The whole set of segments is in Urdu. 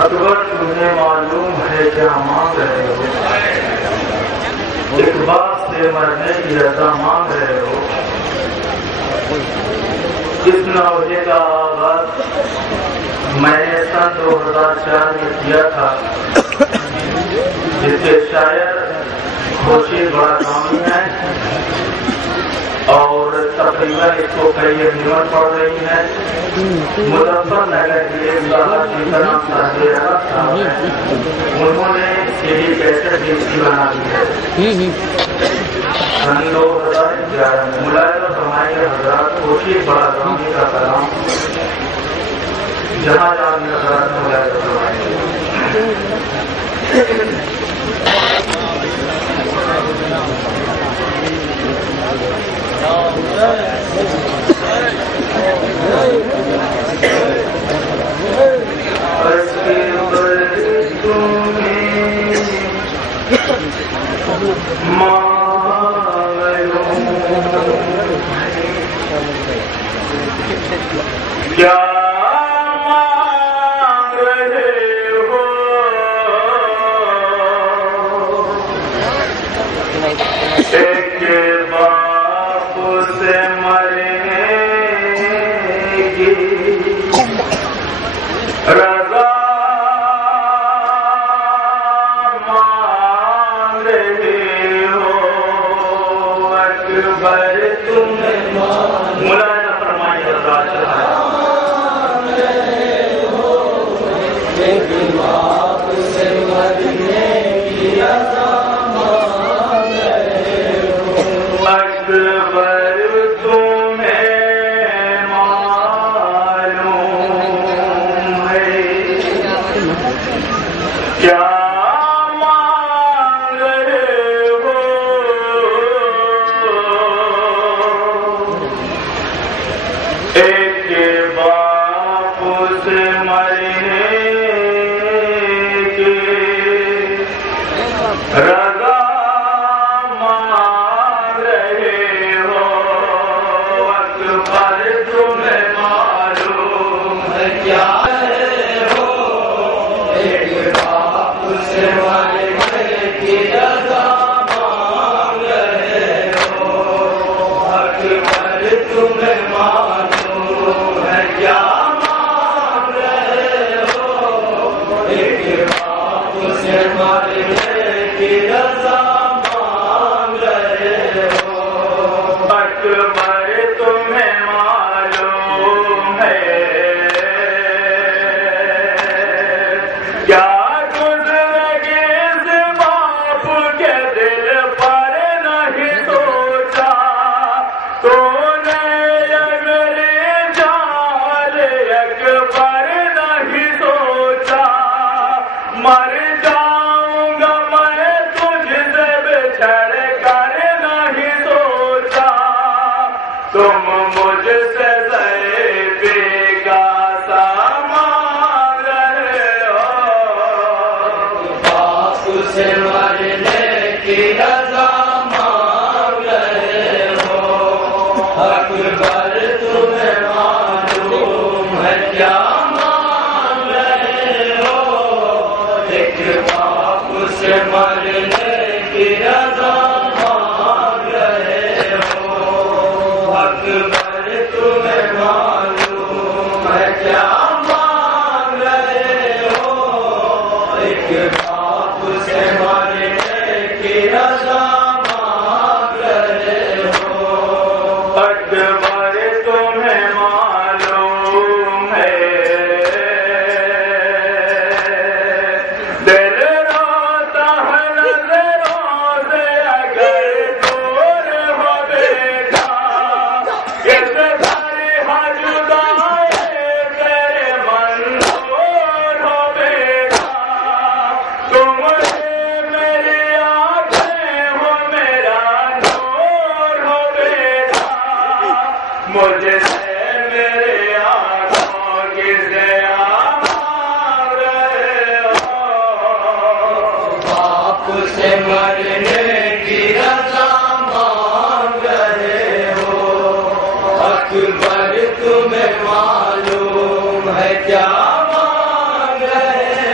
اکبر تمہیں معلوم ہے کیا مانگ رہے ہو؟ ایک بات سے مرنے کی رضا مانگ رہے ہو؟ اس نوحے کا آغاز میں نے سن 2004 میں کیا تھا، جس کے شاعر خورشید بڑا نامی ہے اور تقریباً اس کو کئی نمٹ پڑ رہی ہے۔ مظفر نگر کی ایک صاحب کی طرح صاحب ہے، انہوں نے سیڑھی کیسے دیکھی بنا دی ہے۔ سن 2011 میں ملاحظہ فرمائیے حضرات، خورشید بڑا نامی کا کلام جہاں جہاں بھی حضرات ملاحظہ فرمائیے۔ کیا مانگ رہے ہو؟ ایک باپ سے مرنے کی رضا مانگ رہے ہو؟ اکبر تمہیں ملاحظہ فرمائیے حضرات، باپ سے مرنے کی رضا مانگ رہے ہو؟ اکبر تمہیں معلوم ہے کیا مانگ رہے ہو؟ ایک باپ سے مرنے رضا مانگ رہے ہو؟ اکبر تمہیں معلوم ہے کیا رہے ہو؟ ایک باپ سے مرنے کی رضا مانگ رہے ہو؟ اکبر تمہیں معلوم ہے کیا مانگ رہے ہو؟ ایک باپ سے مرنے کی رضا مانگ رہے ہو؟ اکبر تمہیں معلوم ہے کیا گزرے اس باپ کے دل پر نہیں سوچا تو نے میرے جال اکبر نہیں سوچا مر جاؤں گا میں تجھ سے بچھڑ کر نہیں سوچا تم مجھ سے ضیفی کا سامان رہے ہو باپ سے مرنے کی رضا مانگ رہے ہو اکبر تمہیں معلوم ہے کیا مانگ رہے ہو ایک باپ سے مرنے کی رضا مانگ رہے ہو اکبر تمہیں معلوم ہے کیا مانگ رہے ہو ایک باپ سے مرنے کی رضا مانگ رہے ہو اکبر تمہیں معلوم ہے دل روتا ہے نظروں سے اگر دور ہو بیٹا اس طرح جدائی تیرے منظور ہو بیٹا تم میری آنکھیں ہو میرا نور ہو بیٹا مجھے سے میرے آنکھوں کی ضیا مانگ رہے ہو باپ سے مرنے کی رضا مانگ رہے ہو اکبر تمہیں معلوم ہے کیا مانگ رہے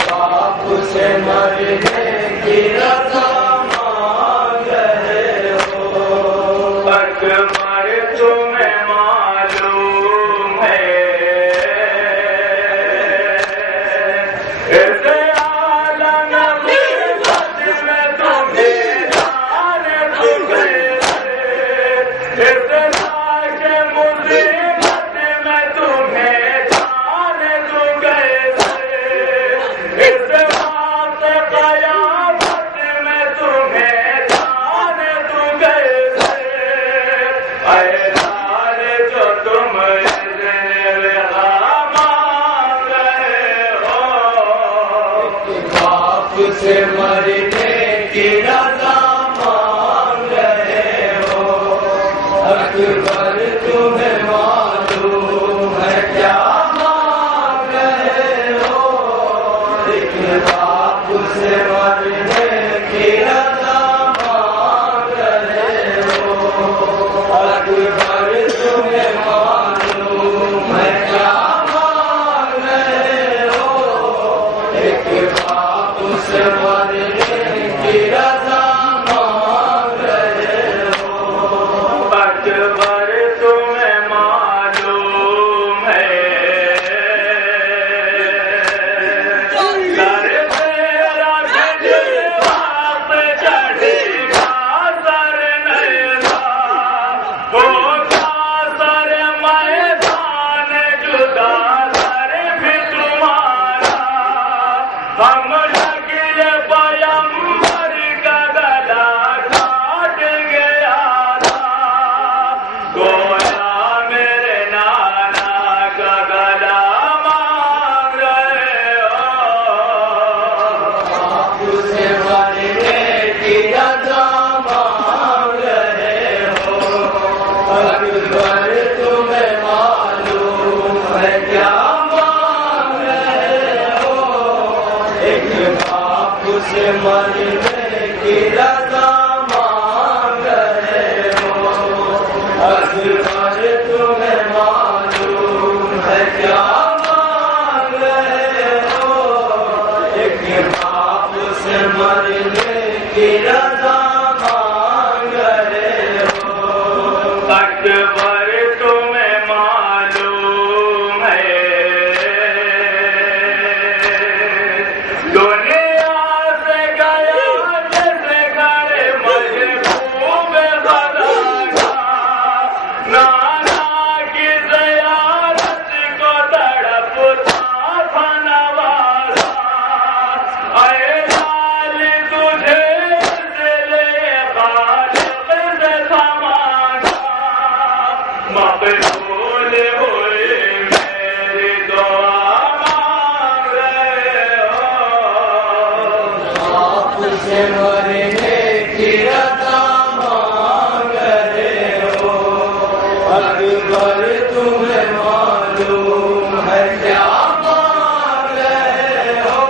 باپ سے مرنے کی رضا مانگ رہے ہو اکبر تمہیں معلوم ہے اس عالم غربت میں تمہیں جان چکے اس لاش مصیبت میں تمہیں جان چکے اس بات قیامت میں تمہیں جان چکے اے لال جو تم مانگ رہے ہو باپ سے مرنے کی رضا مانگ رہے ہو اکبر تمہیں معلوم ہے کیا مانگ رہے ہو ایک باپ سے مرنے کی رضا مانگ رہے ہو اکبر تمہیں معلوم ہے کیا مانگ رہے ہو ایک باپ سے مرنے کی رضا مانگ رہے ہو اکبر تمہیں معلوم ہے سر تیرا بھجواپ چڑھے گا سر نہیں تھا ہوگا سر میدان جدا سر بھی تمہارا ہم لگے پیمبر کا گلا کاٹ گیا تھا گویا میرے نانا کا گلا مانگ رہے ہو باپ سے مرنے کی رضا مانگ رہے ہو اکبر تمہیں معلوم ہے کیا مانگ رہے ہو ایک باپ سے مرنے کی رضا مانگ رہے ہو اکبر تمہیں معلوم ہے کیا مانگ رہے ہو ایک باپ سے مرنے کی رضا مانگ رہے ہو اکبر تمہیں معلوم ہے دنیا سے گیا جیسے گھر مجبوب خدا کا نانا کی زیارت کو تڑپتا تھا نوازا اے لال تجھے سلسلے خالق سے سمانا مقبول ہوئی میری دعا مانگ رہے ہو باپ سے مرنے کی رضا مانگ رہے ہو اکبر تمہیں معلوم ہے کیا مانگ رہے ہو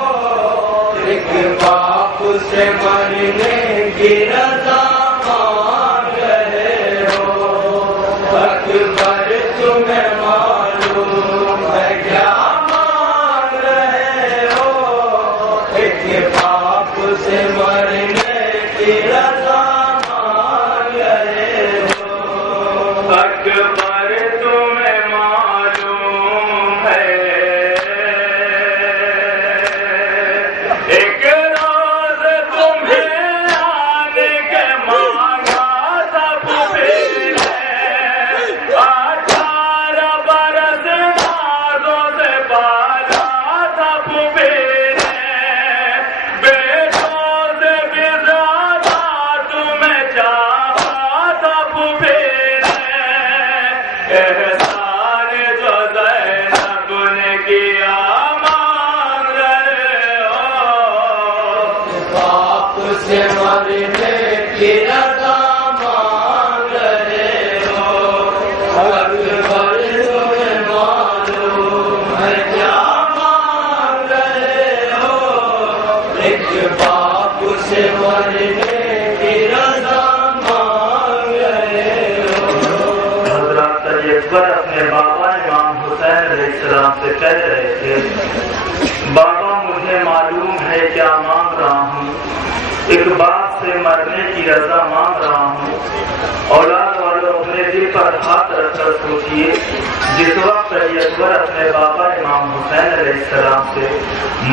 ایک باپ سے مرنے کی رضا مانگ رہے ہو اکبر تمہیں معلوم ہے کیا مانگ رہے ہو ایک باپ سے مرنے کی رضا مانگ رہے ہو اکبر تمہیں معلوم ہے ایک روز تمہیں آنے کے مانگا سب پھر 18 برس نازوں سے بالا سب پھر بیٹوں سے بھی زیادہ تمہیں چاہا سب پھر احسان جو زینب نے کیا مانگ رہے ہو باپ سے مرنے کی رضا مانگ رہے ہو اکبر تمہیں معلوم ہے کیا مانگ رہے ہو ایک باپ سے مرنے کی رضا مانگ رہے ہو حضرات اکبر اپنے بابا امام حسین علیہ السلام سے کہہ رہے تھے بابا مجھے تمہیں معلوم ہے کیا مانگ رہا ہوں؟ ایک باپ سے مرنے کی رضا مانگ رہا ہوں۔ اولاد والوں اپنے دل پر ہاتھ رکھ کر سوچیے، جس وقت علی اکبر اپنے بابا امام حسین علیہ السلام سے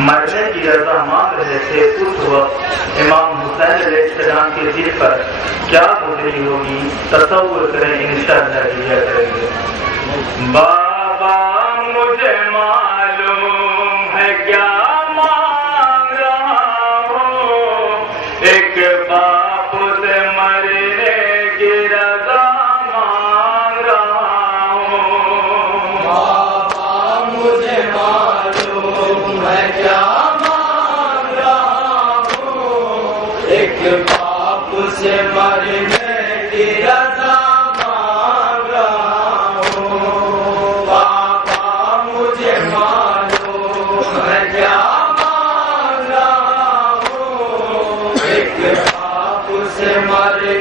مرنے کی رضا مانگ رہے تھے، اس وقت امام حسین علیہ السلام کے دل پر کیا گزری ہوگی؟ تصور کریں، انشاءاللہ کیا کریں گے۔ بابا مجھے معلوم ہے کیا مانگ رہا ہوں، ایک باپ سے مرنے کی رضا مانگ رہا ہوں۔ بابا مجھے معلوم ہے کیا مانگ رہا ہوں، ایک باپ سے مرنے کی رضا مانگ رہا ہوں۔ بابا مجھے معلوم ہے کیا مانگ رہا ہوں، ایک باپ سے مرنے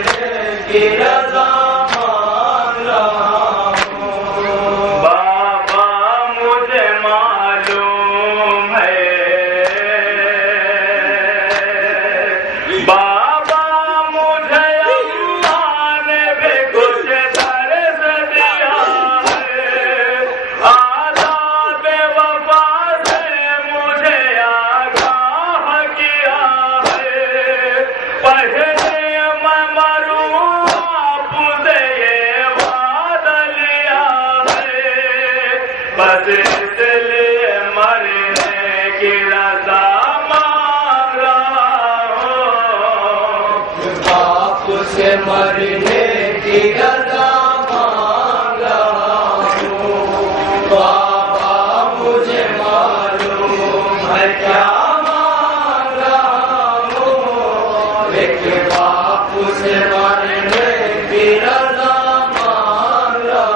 کی رضا مانگ رہا ہوں۔ بابا مجھے معلوم ہے، بابا مجھے اللہ نے بھی کچھ درس دیا ہے، آداب وفا سے مجھے آگاہ کیا ہے، پہلے میں مروں آپ سے یہ وعدہ لیا ہے، بس اس لیے مرنے کی رضا مانگ رہا ہوں۔ باپ سے مرنے کی رضا مانگ رہا ہوں۔ بابا مجھے معلوم ہے کیا مانگ رہا ہوں، ایک باپ سے مرنے کی رضا مانگ رہا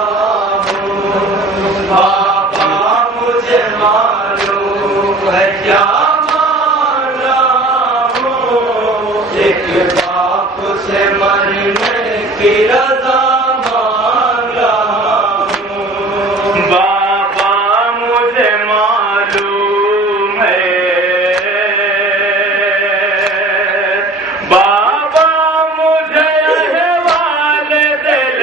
ہوں۔ بابا مجھے معلوم ہے کیا مانگ رہا ہوں، ایک باپ سے مرنے کی رضا مانگ رہا ہوں۔ بابا مجھے معلوم ہے، بابا مجھے احوال دل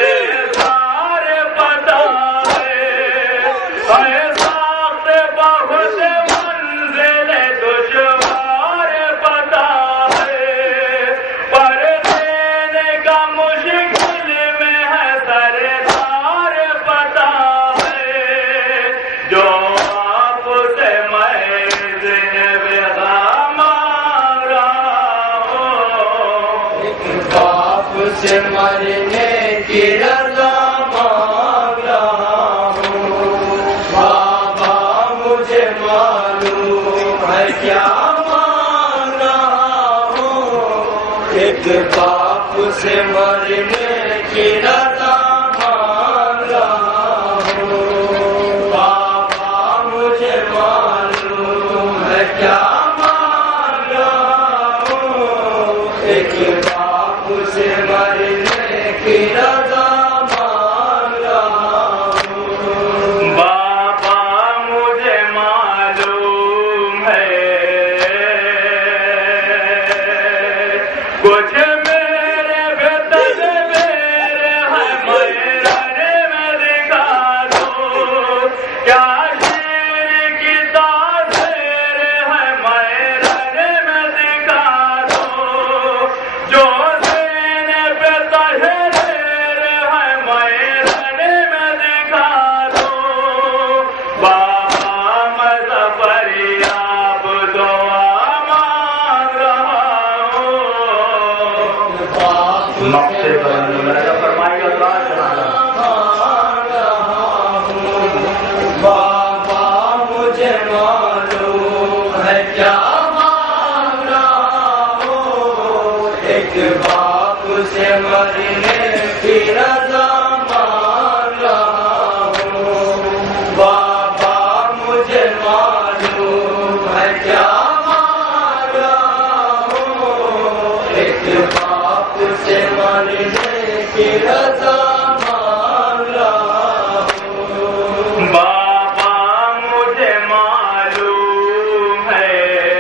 سارے پتہ ہے، ساخت بہت منزل دشوار پتہ ہے، پر دینے کا مشکل میں ہے سردار پتہ ہے، جو آپ سے میں وفا مانگ رہا ہوں۔ ایک باپ سے مرنے کی رضا مانگ رہا ہوں۔ بابا مجھے معلوم ہے کیا مانگ رہا ہوں، ایک باپ سے مرنے کی رضا مانگ رہا ہوں۔ بابا مجھے معلوم ہے کیا مانگ رہا ہوں، ایک باپ سے مرنے کی رضا مانگ رہا ہوں۔ بابا مجھے معلوم ہے، کچھ میرے بھی تدبیر ہے، مرنے میں دکھا دو، کیا شیر کی تاثیر ہے، مرنے میں دکھا دو، جو دین پہ تحریر ہے، مرنے میں دکھا دو، بابا میں ظفریاب دعا مانگ رہا ہوں۔ نقشے پر فرمائے گا بابا مجھے معلوم ہے کیا مانگ رہا ہوں، ایک باپ سے مرنے کی رضا مانگ رہا ہوں۔ بابا مجھے معلوم ہے کیا مانگ رہا ہوں، ایک باپ سے مرنے کی رضا مانگ رہا ہوں۔ بابا مجھے معلوم ہے،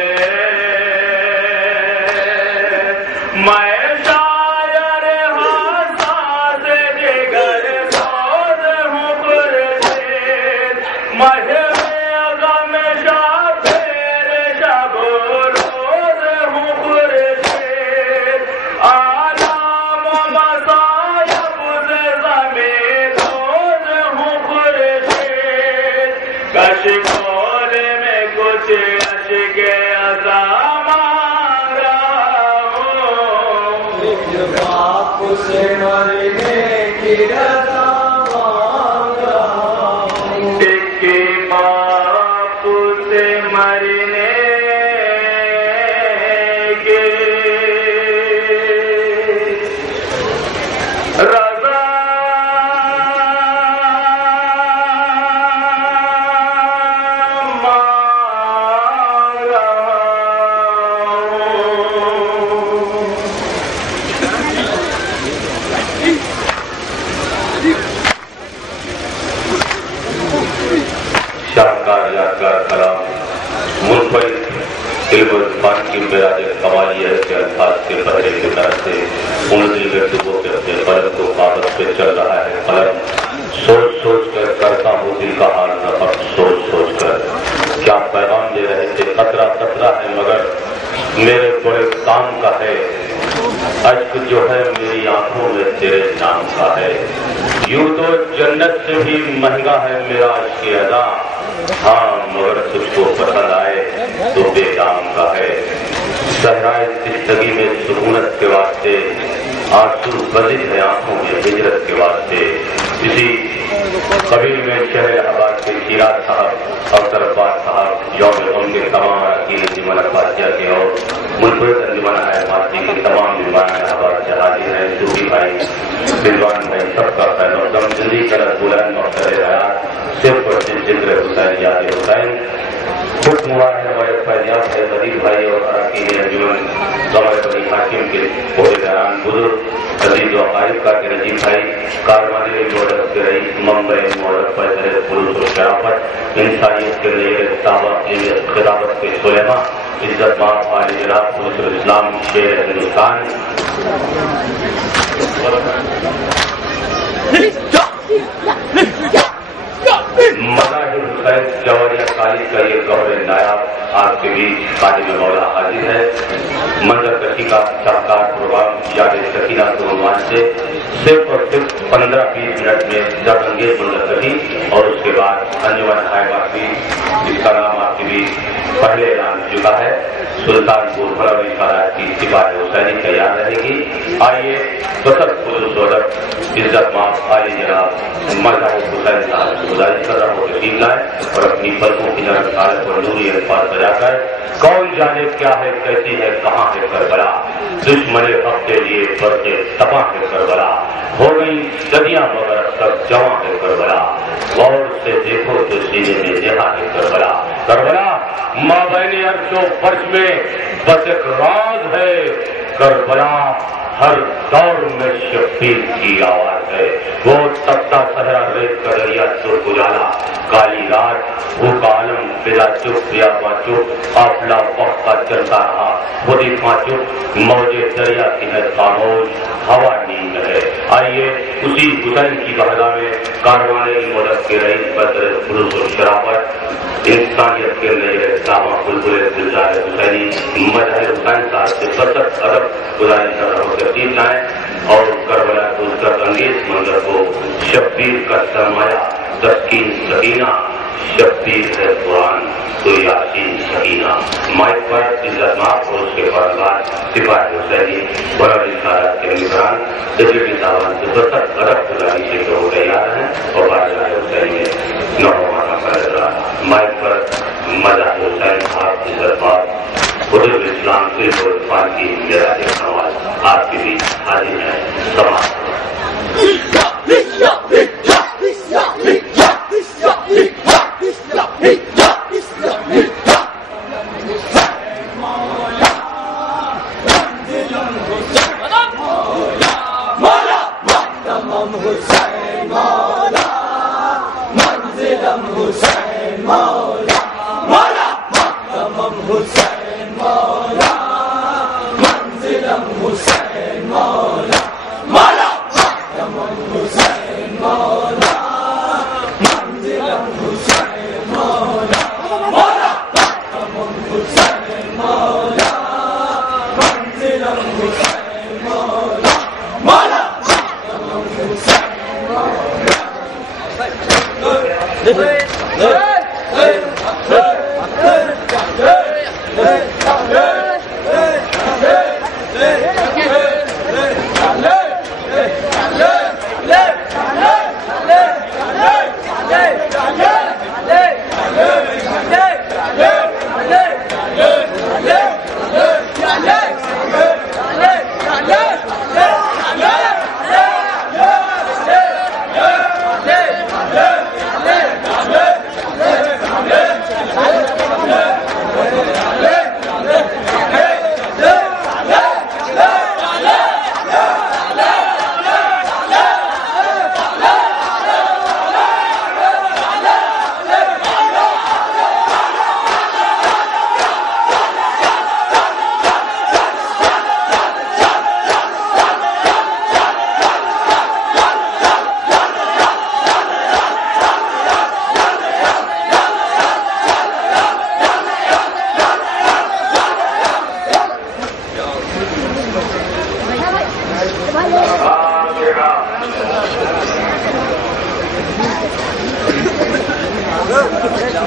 لا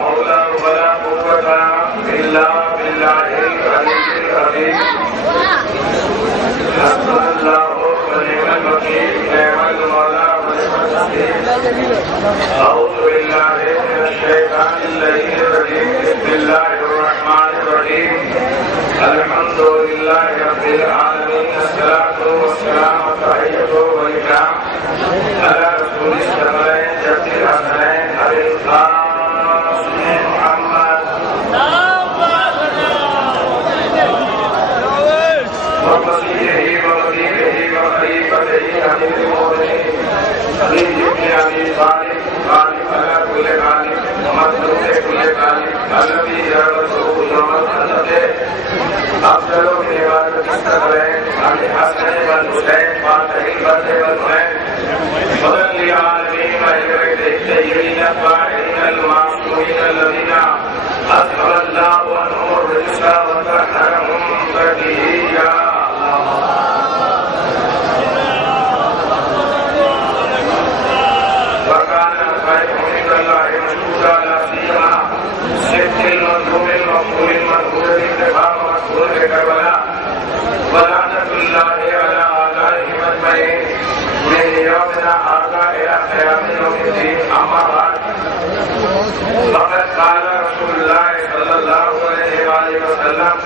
حول ولا قوة إلا بالله العلي العظيم حسبنا الله ونعم الوكيل نعم المولى ونعم النصير أعوذ بالله من الشيطان اللعين الرجيم بسم الله الرحمن الرحيم الحمد لله رب العالمين الصلاة والسلام والتحية والإكرام على رسول السماء جد الحسنين أبي القاسم محمد ومسيحه ووزيره وخليفته أمير المؤمنين علي بن أبي طالب غالب على كل غالب ومطلوب كل غالب الذي جعلته يوم القيامة أفضل من عبادة الثقلين عن الحسن والحسين فاتح البدر والهين وصل للعالمين وإليك الطيبين الطاهرين المعصومين الذين أذهب الله عنهم الرجس وطهرهم تطهيرا وكان الخير عند الله مشهودا لا سيما صدق المظلوم المقبول المرهود انتخاب مقبول كربلاء ولعنة الله على أعدائهم أجمعين من يومنا هذا إلى قيام يوم الدين أما بعد فقد قال رسول الله صلى الله عليه وآله وسلم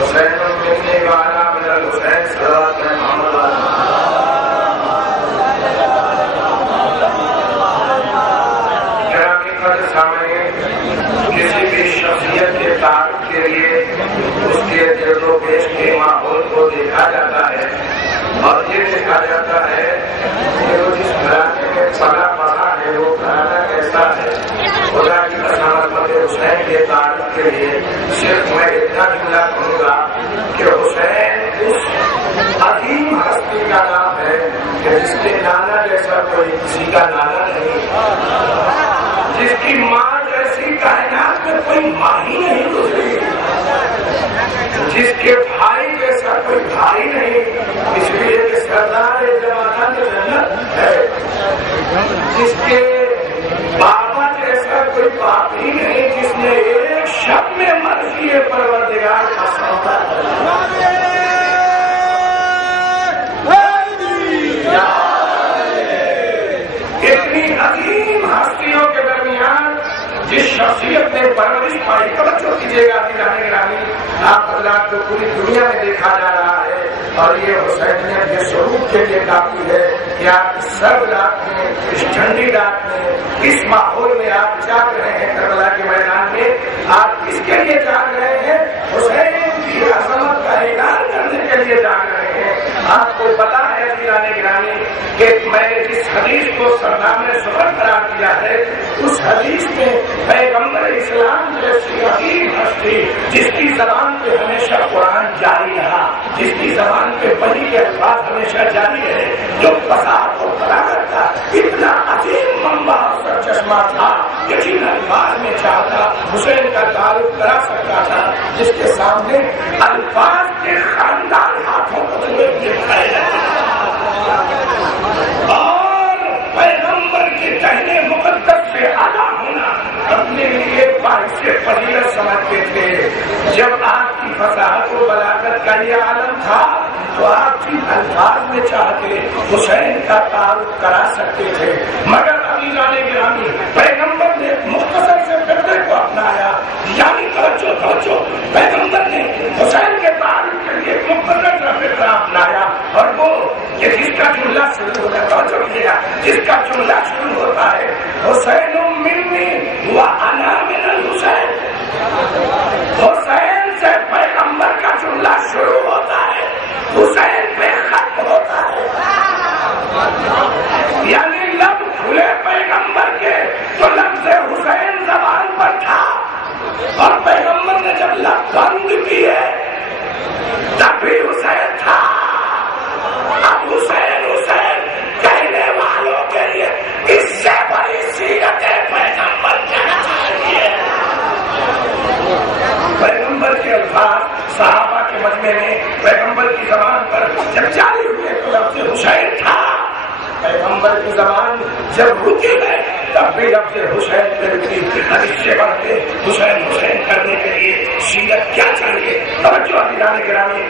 حسين مني وأنا من الحسين صلوات محمد کسی بھی شخصیت کے تعارف کے لیے اس کے جلد و پیش کے ماحول کو دیکھا جاتا ہے اور یہ دیکھا جاتا ہے کہ وہ جس گھرانے میں پلا پڑا ہے وہ گھرانا کیسا ہے. خدا کی قسم حسین کے تعارف کے لیے صرف میں اتنا جملہ کروں گا کہ حسین اس عظیم ہستی کا نام ہے کہ جس کے نانا جیسا کوئی کسی کا نانا نہیں, جس کی ماں جیسی کائنات میں کوئی ماں ہی نہیں گزری, جس کے بھائی جیسا کوئی بھائی نہیں, اس لیے کہ سردار جماعت جنت ہے, جس کے بابا جیسا کوئی باپ ہی نہیں, جس نے ایک شب میں مرضی پروردگار کا سودا اتنی عظیم ہستیوں کے درمیان جس شخصیت نے پرورش پائی. توجہ کیجیے گا گرامی, آپ حضرات کو پوری دنیا میں دیکھا جا رہا ہے اور یہ حسینیت کے سوروپ کے لیے کافی ہے کہ آپ اس سرد رات میں, اس ٹھنڈی رات میں, اس ماحول میں آپ جاگ رہے ہیں کربلا کے میدان میں. آپ کس کے لیے جاگ رہے ہیں؟ حسین کی عظمت کا اعلان کرنے کے لیے جاگ رہے ہیں. آپ کو پتا ہے گرامی کہ میں نے جس حدیث کو سردار سفر قرار دیا ہے اس حدیث میں پیغمبر اسلام جیسی عظیم ہستی جس کی زبان پہ ہمیشہ قرآن جاری رہا, جس کی زبان پہ وحی کے الفاظ ہمیشہ جاری رہے, جو فصاحت اور بلاغت کا اتنا عظیم منبع اور چشمہ تھا کہ جن الفاظ میں چاہتا حسین کا تعلق کرا سکتا تھا, جس کے سامنے الفاظ کے خاندان ہاتھوں کو کھڑے رہتے اور پیغمبر کے کہنے مقدس سے آگاہ ہونا اپنے لیے باعث فضیلت سمجھتے تھے. جب آپ کی فصاحت و بلاغت کا یہ عالم تھا تو آپ جن الفاظ میں چاہتے حسین کا تعارف کرا سکتے تھے, مگر ابھی جانے گرامی پیغمبر نے مختصر سے فطرے کو اپنایا. یعنی توجہ پیغمبر نے حسین کے تعارف کے لیے مختصر سے فطرہ اپنایا اور وہ کہ جس کا جملہ شروع ہوتا ہے, توجہ کیجیے, جس کا جملہ شروع ہوتا ہے حسین منی وانا من الحسین, حسین سے پیغمبر کا جملہ شروع ہوتا ہے, حسین پہ ختم ہوتا ہے. یعنی لب کھلے پیغمبر کے تو لفظ حسین زبان پر تھا اور پیغمبر نے جب لب بند کیے تب بھی حسین تھا. اب حسین حسین کہنے والوں کے لیے اس سے بڑی سیرت پیغمبر کیا مجمع میں پیغمبر کی زبان پر جب جاری ہوئے تو لفظ حسین تھا، پیغمبر کی زبان جب رکی ہے تب بھی لفظ حسین پہ رکی۔ اب اس سے بڑھ کے حسین حسین کرنے کے لیے سیرت کیا چاہیے؟ توجہ عزیزان گرامی،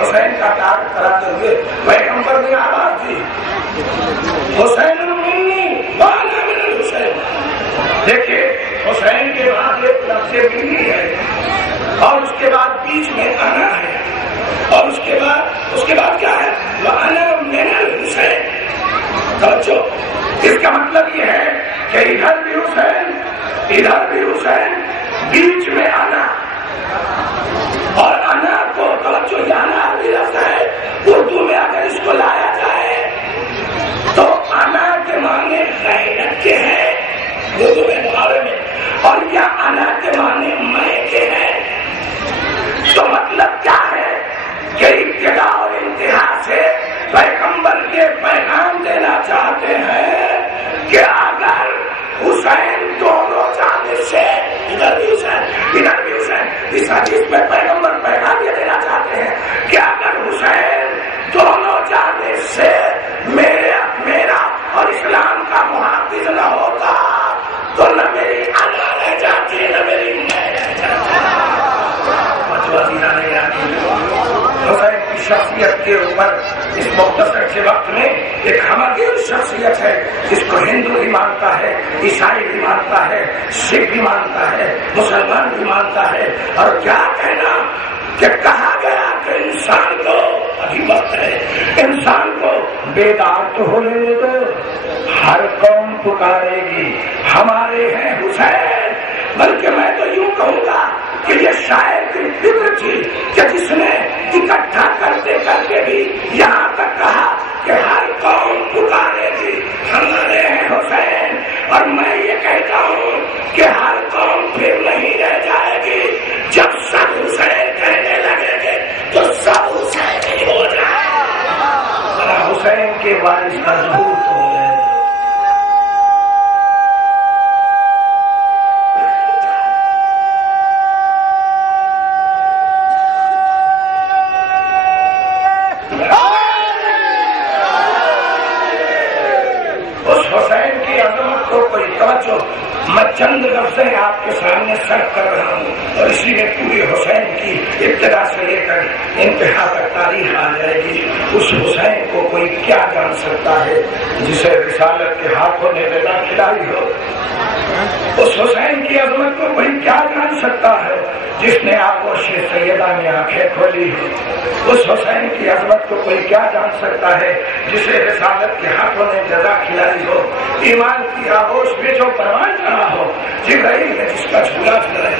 حسین کا تعارف کراتے ہوئے پیغمبر نے آواز دی، حسین وانا من الحسین۔ دیکھیے حسین کے بعد ایک لفظ منی ہے اور اس کے بعد بیچ میں انا ہے اور اس کے بعد کیا ہے؟ وانا من الحسین۔ توجہ، اس کا مطلب یہ ہے کہ ادھر بھی حسین بیچ میں آنا، اور انا کو توجہ جانا بھی لفظ ہے اردو میں اگر اس کو لایا جائے تو انا کے معنی غیرت کے ہیں اردو میں محاورے میں، اور یا انا کے معنی میں کے ہیں۔ تو مطلب کیا ہے کہ ابتدا اور انتہا سے پیغمبر کے پیغام دینا چاہتے ہیں کہ اگر حسین دونوں جانب سے ادھر بھی حسین اس حدیث میں پیغمبر پیغام یہ دینا چاہتے ہیں کہ اگر حسین دونوں جانب سے میرا اور اسلام کا محافظ نہ ہوتا تو نہ میری انا رہ جاتی نہ میری میں رہ جاتی۔ حسین کی شخصیت کے اوپر اس مختصر سے وقت میں ایک ہمدرد شخصیت ہے جس کو ہندو بھی مانتا ہے، عیسائی بھی مانتا ہے، سکھ بھی مانتا ہے، مسلمان بھی مانتا ہے۔ اور کیا کہنا کہ کہا گیا کہ انسان کو ابھی وقت ہے، انسان کو بیدار تو ہونے دو، ہر قوم پکارے گی ہمارے ہیں حسین۔ بلکہ میں تو یوں کہوں گا کہ یہ شاعر کی فکر تھی کہ جس نے اکٹھا کرتے کرتے بھی یہاں تک کہا کہ ہر قوم پکارے گی ہمارے ہیں حسین، اور میں یہ کہتا ہوں کہ ہر قوم پھر نہیں رہ جائے گی، جب سب حسین کہنے لگے گے تو سب حسین ہی ہو جائے گا۔ حسین کے وارث کا ظہور تو ہو گئے۔ میں چند لفظیں آپ کے سامنے سرد کر رہا ہوں اور اسی میں پوری حسین کی ابتدا سے لے کر انتہا تک تاریخ آ جائے گی۔ اس حسین کو کوئی کیا جان سکتا ہے جسے رسالت کے ہاتھوں نے رضا کھلائی ہو؟ اس حسین کی عظمت کو کوئی کیا جان سکتا ہے جس نے آغوش سیدہ میں آنکھیں کھولی ہو؟ اس حسین کی عظمت کو کوئی کیا جان سکتا ہے جسے رسالت کے ہاتھوں نے جزا کھلائی ہو؟ ایمان کی آغوش میں جو پروان چڑھا ہو، جبرائیل نے جس کا جھولا جھلایا،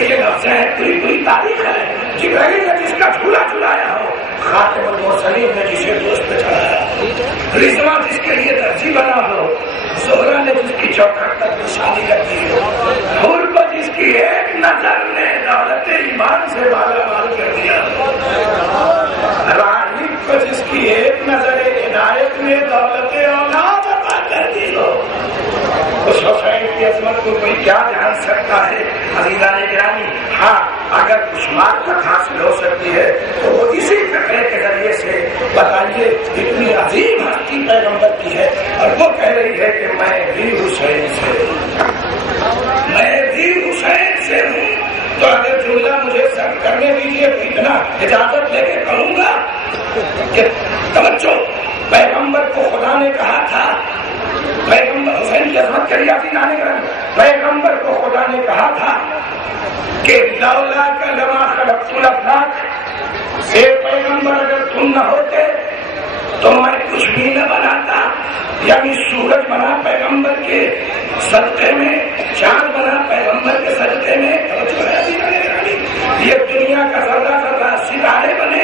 یہ لفظ ہے پوری تاریخ ہے، جبرائیل نے جس کا جھولا جھلایا ہو، خاتم المرسلین نے جسے دوست پہ چڑھایا، رضوان جس کے لیے درجی بنا ہو، زہرا نے جس کی چوکھٹ تک نشانی لگی ہو، حور کو جس کی ایک نظر نے دولت ایمان سے مالا مال کر دیا ہو، راہب کو جس کی ایک نظر عنایت نے دولت اولاد عطا کر دی ہو، اس حسین کی عظمت کو کوئی کیا جان سکتا ہے؟ عزیزان گرامی، ہاں اگر کچھ معرفت حاصل ہو سکتی ہے تو وہ اسی فقرے کے ذریعے سے بتائیے اتنی عظیم ہستی پیغمبر کی ہے اور وہ کہہ رہی ہے کہ میں بھی حسین سے ہوں۔ تو اگر جملہ مجھے سرد کرنے دیجیے تو اتنا اجازت لے کے کہوں گا کہ توجہ، پیغمبر کو خدا نے کہا تھا، پیغمبر حسین کی عظمت کے لیے پیغمبر کو خدا نے کہا تھا کہ لولا کا لما خلقت الافلاک، اے پیغمبر اگر تم نہ ہوتے تو میں کچھ بھی نہ بناتا، یعنی سورج بنا پیغمبر کے صدقے میں، چاند بنا پیغمبر کے صدقے میں، یہ دنیا کا ذرہ ذرہ ستارے بنے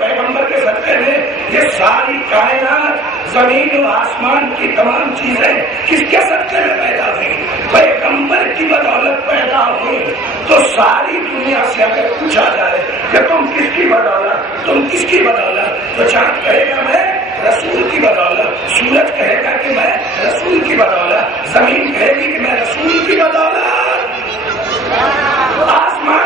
پیغمبر کے صدقے میں، یہ ساری کائنات زمین و آسمان کی تمام چیزیں کس کے صدقے میں پیدا ہوئی؟ پیغمبر کی بدولت پیدا ہوئی۔ تو ساری دنیا سے اگر پوچھا جائے کہ تم کس کی بدولت، تو چاند کہے گا میں رسول کی بدولت، سورج کہے گا کہ میں رسول کی بدولت، زمین کہے گی کہ میں رسول کی بدولت، آسمان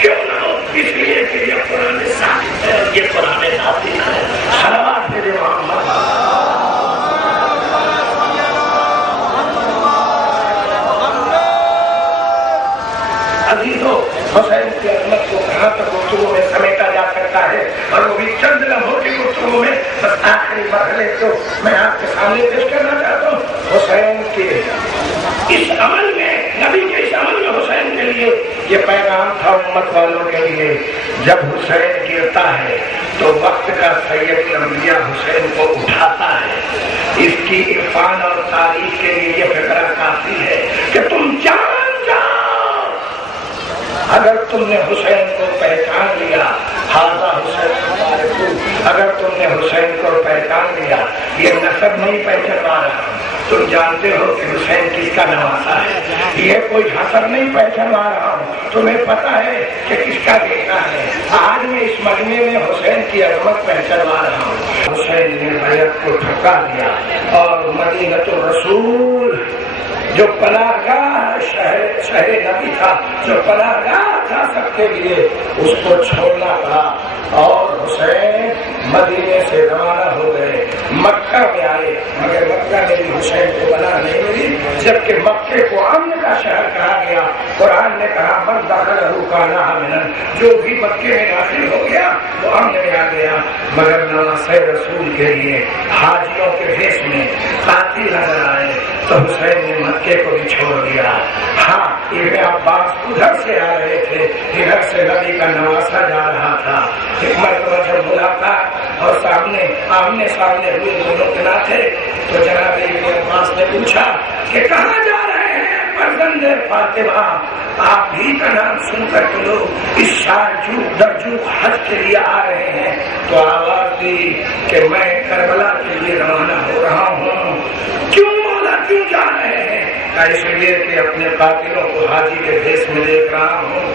کیوں نہ ہو؟ اس لیے کہ یہ قرآن ثابت ہے، یہ قرآن نازل ہے۔ صلوات میرے محمد۔ عزیزو، حسین کی عظمت کو کہاں تک گفتگو میں سمیٹا جا سکتا ہے، اور وہ بھی چند لمحوں کی گفتگو میں۔ بس آخری مرحلے کو میں آپ کے سامنے پیش کرنا چاہتا ہوں۔ حسین کے اس عمل میں، نبی کے اس عمل میں حسین کے لیے یہ پیغام تھا امت والوں کے لیے، جب حسین گرتا ہے تو وقت کا سید الانبیاء حسین کو اٹھاتا ہے۔ اس کی عرفان اور تاریخ کے لیے یہ فکرہ کافی ہے کہ تم جان جاؤ، اگر تم نے حسین کو پہچان لیا، ہاضا حسین، اگر تم نے حسین کو پہچان لیا، یہ نسب نہیں پہچانوا رہا، تم جانتے ہو کہ حسین کس کا نواسا ہے، یہ کوئی حسب نہیں پہچانوا رہا ہوں، تمہیں پتا ہے کہ کس کا بیٹا ہے۔ آج میں اس مجمع میں حسین کی عظمت پہچانوا رہا ہوں۔ حسین نے بیعت کو ٹھکا دیا اور مدینہ الرسول جو پناہ گاہ شہر نبی تھا، جو پناہ گاہ تھا سب کے لیے، اس کو چھوڑنا پڑا، اور حسین مدینے سے روانہ ہو گئے، مکہ میں آئے، مگر مکہ میں بھی حسین کو بنا نہیں ملی، جبکہ مکے کو امن کا شہر کہا گیا۔ قرآن نے کہا من دخلہ کان آمنا، جو بھی مکے میں داخل ہو گیا وہ امن میں آ گیا، مگر نواسہ رسول کے لیے حاجیوں کے بھیس میں قاتل نظر آئے تو حسین نے مکے کو بھی چھوڑ دیا۔ ہاں، ابن عباس ادھر سے آ رہے تھے، ادھر سے نبی کا نواسا جا رہا تھا۔ ایک مرتبہ جب ملاقات اور آمنے سامنے ہوئے دونوں کے ناطے، تو جناب ابن عباس نے پوچھا کہ کہاں جا رہے ہیں فرزند فاطمہ؟ آپ ہی کا نام سن کر کے لوگ اس شارجو درجو حج کے لیے آ رہے ہیں۔ تو آواز دی کہ میں کربلا کے لیے روانہ ہو رہا ہوں۔ کیوں مولا، کیوں جا رہے ہیں؟ اس لیے کہ اپنے قاتلوں کو حاجی کے بھیس میں دیکھ رہا ہوں۔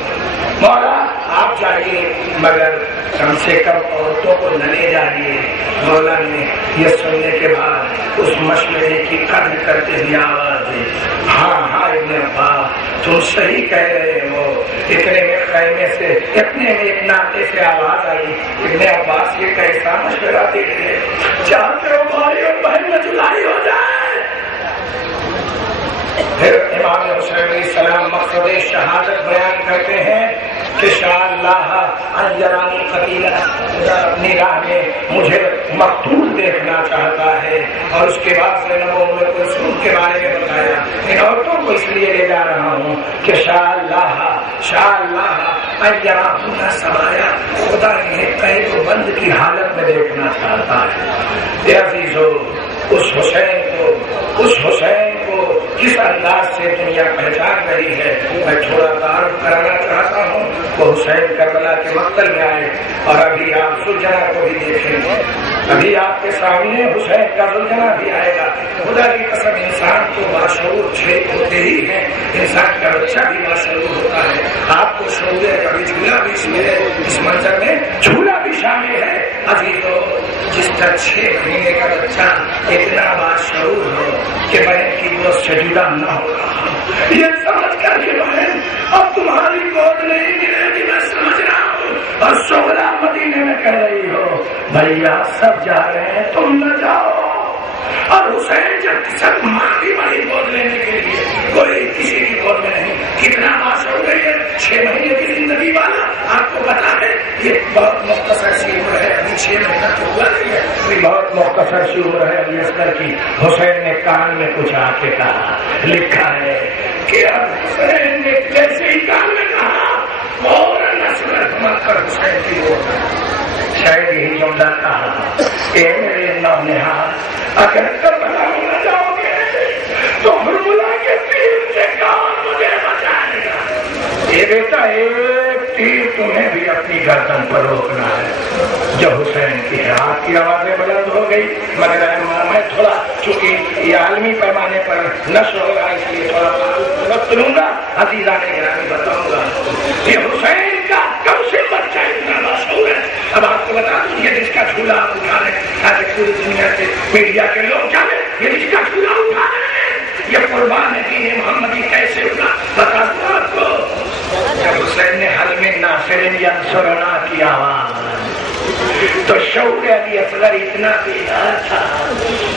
مولا آپ جائیے، مگر کم سے کم عورتوں کو نہ لے جائیے۔ مولا نے یہ سننے کے بعد اس مشورے کی قدر کرتے ہوئے آواز دی، ہاں ہاں ابن عباس تم صحیح کہہ رہے ہو۔ اتنے میں خیمے سے، اتنے میں ایک ناطے سے آواز آئی، ابن عباس یہ کیسا مشورہ دے رہے، چاہتے ہو بھائی اور بہن میں جدائی ہو جائے؟ پھر امام حسین علیہ السلام مقصد شہادت بیان کرتے ہیں کہ شاء اللہ انجرانی قتیلہ، اپنی راہ میں مجھے مقتول دیکھنا چاہتا ہے۔ اور اس کے بعد زینب ام کلثوم کے بارے میں بتایا، ان عورتوں کو اس لیے لے جا رہا ہوں کہ شاء اللہ انجرانی سمایا، خدا انہیں قید و بند کی حالت میں دیکھنا چاہتا ہے۔ اے عزیزو، اس حسین کو جس انداز سے دنیا پہچان رہی ہے، میں تھوڑا تعارف کرانا چاہتا ہوں۔ وہ حسین کربلا کے مقتل میں آئے، اور ابھی آپ سلجھنا کو بھی دیکھیں گے، ابھی آپ کے سامنے حسین کا سلجھنا بھی آئے گا۔ خدا کی قسم، انسان کو باشعور ہوتے ہی ہیں، انسان کا بچہ بھی باشعور ہوتا ہے۔ آپ کو شعور ہے، کبھی جھولا بھی اس منظر میں جھولا بھی شامل ہے۔ عزیزو، جس کا 6 مہینے کا بچہ اتنا باشعور ہو کہ بہن کی گود سے جدا نہ ہو رہا، یہ سمجھ کر کہ بہن اب تمہاری گود نہیں ملے گی، میں سمجھ رہا ہوں، اور شغلہ مدینے میں کہہ رہی ہو بھیا سب جا رہے ہیں تم نہ جاؤ۔ اور حسین جب سب ماں کی بڑی گود لینے کے لیے، کوئی کسی کی گود میں نہیں، کتنا باشعور ہے، 6 مہینے کی زندگی والا۔ آپ کو پتا ہے یہ بہت مختصر سی عمر ہے، ابھی 6 مہینہ تو ہوا نہیں ہے، یہ بہت مختصر سی عمر ہے ابھی اصغر کی۔ حسین نے کان میں کچھ آ کے کہا، لکھا ہے کہ اب حسین نے جیسے ہی کان میں کہا فوراً اصغر گھمت کر حسین کی گود میں شاید یہی جملہ کہا، اے میرے نونہار، اگر کربلا میں نہ جاؤ گے تو حرملہ کے تیر سے کون مجھے بچائے گا؟ یہ بیٹا ایک تیر تمہیں بھی اپنی گردن پر روکنا ہے۔ جب حسین کی آپ کی آوازیں بلند ہو گئی، مگر میں تھوڑا چونکہ یہ عالمی پیمانے پر نشر ہو رہا ہے اس لیے تھوڑا وقت لوں گا، عزیزان گرامی بتاؤں گا یہ حسین کا کم سے بچہ اتنا باشعور ہے۔ اب آپ کو بتا دوں یہ جس کا جھولا آپ اٹھا رہے ہیں تاکہ پوری دنیا سے میڈیا کے لوگ جانے، یہ جس کا جھولا اٹھا رہے ہیں، یہ قربان ہے دین محمدی کیسے ہوگا بتا دوں آپ کو۔ ناصر ینصرنا کی آواز. تو شعور علی اصغر اتنا بیدار تھا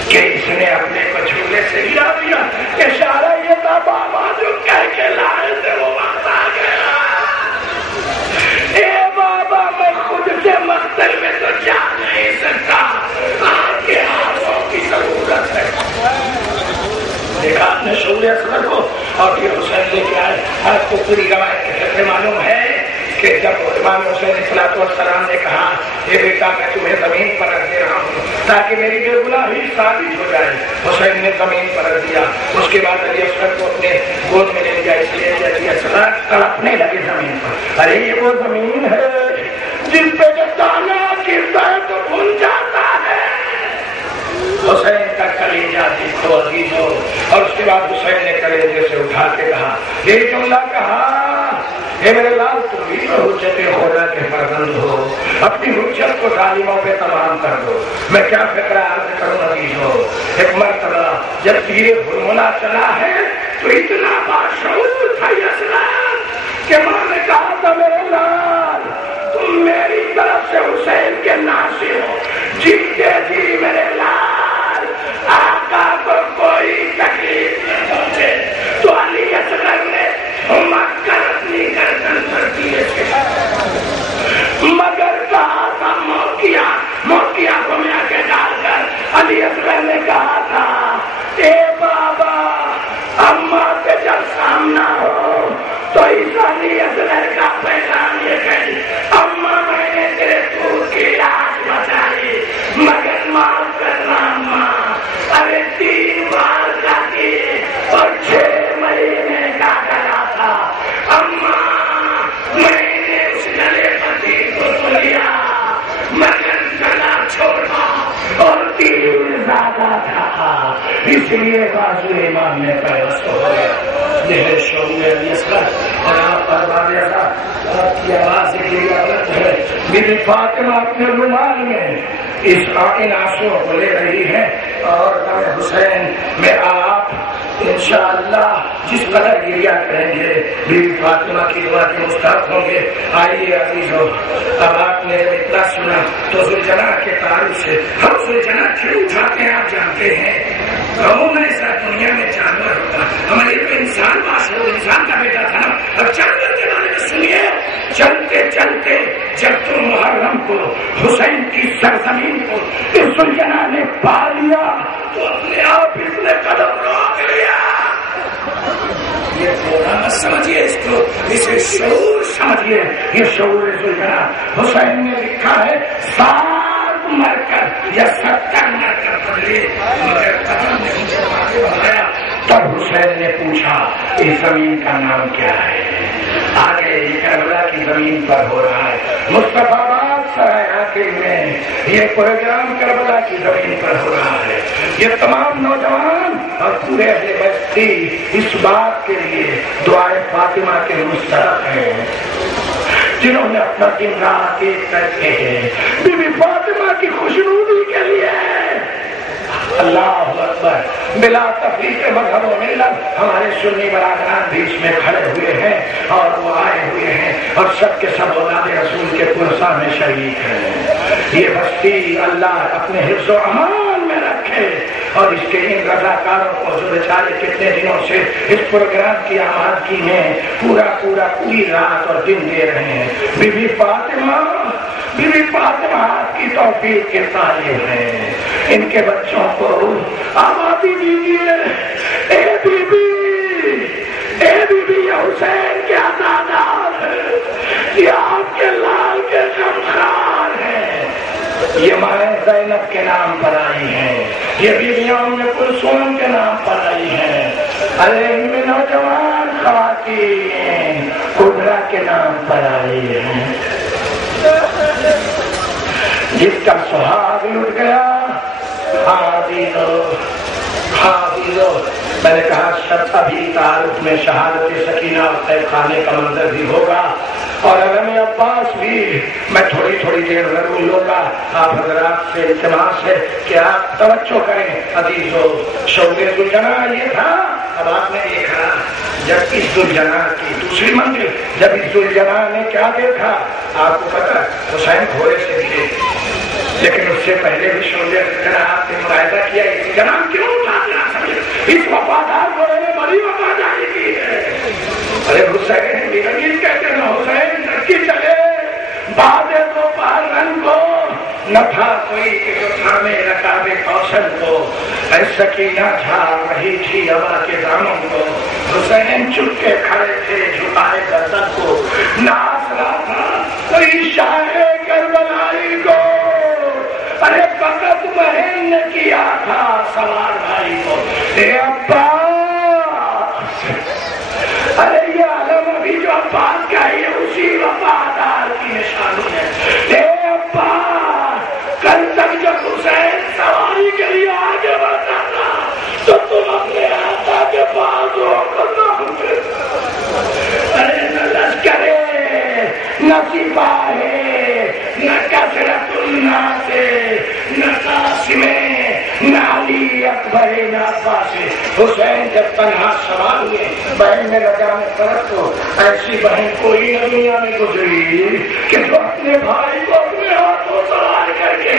کہ اس نے اپنے کو جھولے سے ہلا دیا. اشارہ یہ تھا بابا جو کہہ کے لائے تھے وہ وقت آ گیا. اے بابا میں خود سے مقتل میں تو جا نہیں سکتا, آپ کے ہاتھوں کی ضرورت ہے. دیکھا آپ نے شعور اصغر کو, اور یہ حسین لے کے آئے. آپ کو پوری روایت کے حصے معلوم ہے کہ جب امام حسین صلاۃ والسلام نے کہا اے بیٹا میں تمہیں زمین پر رکھ دے رہا ہوں تاکہ میری بے گناہی ثابت ہو جائے, حسین نے زمین پر رکھ دیا. اس کے بعد علی اصغر کو اپنے گود میں لے لیا, اس لیے علی اصغر تڑپنے لگے زمین پر. ارے یہ وہ زمین ہے جس پہ جو دانا گرتا ہے تو بھول جاتا ہے. حسین کا کلیجہ دیکھو عزیزو. اور اس کے بعد حسین نے کلیجے سے اٹھا کے کہا, یہ جملہ کہا, اے میرے لال تم بھی تو حجت خدا کے فرزند ہو, اپنی حجت کو ظالموں پہ تمام کر دو. میں کیا فکرہ عرض کروں عزیزو, ایک مرتبہ جب تیر ہرملا چلا ہے تو اتنا باشعور تھا اصغر کہ ماں نے کہا تھا میرے لال تم میری طرف سے حسین کے ناصر ہو, جیتے جی میرے لال آقا کو کوئی تکلیف نہ پہنچے. تو علی اصغر نے اپنی گردن پر دیے تھے, مگر کہا تھا موقعہ کو میں آگے ڈال کر علی اصغر نے کہا تھا اے بابا اماں کے جب سامنا ہو تو اس علی اصغر کا پیغام یہ کہی, اماں میں نے تیرے دودھ کی لاش بچائی مگر معاف کرنا اماں, ارے 3 بار کا تھی اور 6 مہینے کا گلا تھا. اماں میں نے اس گلے پتی کو تو لیا مگر گلا چھوڑا اور تیر زیادہ تھا, اس لیے بازو امام نے پیوست ہو گیا. یہ ہے شعور علی اصغر. اور آپ پروار آپ کی آواز غلط ہے. بی بی فاطمہ اپنے رومال میں ان آنسوؤں کو لے رہی ہے اور حسین میں آپ انشاءاللہ جس قدر گریا کریں گے بی بی فاطمہ کی دعا کے مستحق ہوں گے. آئیے عزیزو, اب آپ نے جب اتنا سنا تو ذوالجلال کے تعارف سے ہم ذوالجلال کیوں اٹھاتے ہیں آپ جانتے ہیں. عموماً ایسا دنیا میں جانور ہوتا, ہمارے تو انسان باس ہو, انسان کا بیٹا تھا نا. اب جانور کے بارے میں سنیے. چلتے چلتے جب تم محرم کو حسین کی سرزمین کو اس ذوالجلال نے پا لیا تو اپنے آپ اس نے قدم روک لیا. یہ تھوڑا مت سمجھیے اس کو, اسے شعور سمجھیے. یہ شعور ذوالجلال. حسین نے لکھا ہے 60 مر کر یا 70 مر کر پڑے مگر قدم نے مجھے آگے بڑھایا. تب حسین نے پوچھا اس زمین کا نام کیا ہے. آگے کربلا کی زمین پر ہو رہا ہے, مصطفیٰ آباد سرائے عاقل میں یہ پروگرام کربلا کی زمین پر ہو رہا ہے. یہ تمام نوجوان اور پورے اہل بستی اس بات کے لیے دعائے فاطمہ کے مستحق ہیں جنہوں نے اپنا دن رات ایک کر کے بی بی فاطمہ کی خوشنودی کے لیے. اللہ اکبر. بلا تفریق مذہب و ملت ہمارے سنی برادران بھی اس میں کھڑے ہوئے ہیں اور وہ آئے ہوئے ہیں اور سب کے سب اولاد رسول کے پرسا میں شریک ہیں. یہ بستی اللہ اپنے حفظ و امان میں رکھے اور اس کے ان رضاکاروں کو جو بیچارے کتنے دنوں سے اس پروگرام کی آمادگی میں پوری رات اور دن دے رہے ہیں. بی بی فاطمہ کی توفیق کے طالب ہیں. ان کے بچوں کو آبادی دیجیے. اے بی بی حسین کے آزادار ہے, یہ آپ کے لال کے غمخوار ہیں. یہ مائیں زینب کے نام پر آئی ہیں, یہ بیویاں ام کلثوم کے نام پر آئی ہیں. ارے ان میں نوجوان خواتین قدرہ کے نام پر آئی ہیں. جس کا سہاگ لٹ گیا میں نے کہا شب ابھی تعارف میں شہادت سکینہ اور طیب خانے کا منظر بھی ہوگا اور علم عباس بھی میں تھوڑی دیر ضرور رسولوں کا آپ حضرات سے التماس ہے کہ آپ توجہ کریں عزیزو، شعور ذوالجنا یہ تھا۔ اب آپ نے دیکھا جب اس ذوالجنا کی دوسری منزل، جب اس ذوالجنا نے کیا دیکھا آپ کو پتا، حسین گھوڑے سے گرے، لیکن اس سے پہلے بھی شعور ذوالجنا آپ نے ملاحظہ کیا اس جناب کیوں اس وفادار گھوڑے نے بڑی وفاداری کی ہے۔ ارے حسین کہتے ہیں حسین کی چلے بعد کو پار رنگ کو نہ تھا کوئی کہ جو تھامے رکاب کوشل کو، اے سکینہ جھاڑ رہی تھی ہوا کے دامن کو، حسین چپ کے کھڑے تھے جھکائے گردن کو، ناز رہا تھا کوئی شاہ کربلائی کو، ارے فقط بہن نے کیا تھا سوار بھائی کو، اے ابا ارے یہ عالم ابھی جو عباس کا ہے اسی وفادار کی نشانی ہے۔ اے ابا کل تک جب حسین سواری کے لیے آگے بڑھتا تھا تو تم اپنے آقا کے پاس ہو کر ارے نہ لشکرے نہ سپاہی نہ کثرت الناس نہ قاسمے نہ علی اکبر نہ عباس، حسین جب تنہا سوار ہوئے بہن میں لگانے فرق تو ایسی بہن کوئی نہ دنیا میں گزری کہ جو اپنے بھائی کو اپنے ہاتھوں سوار کر کے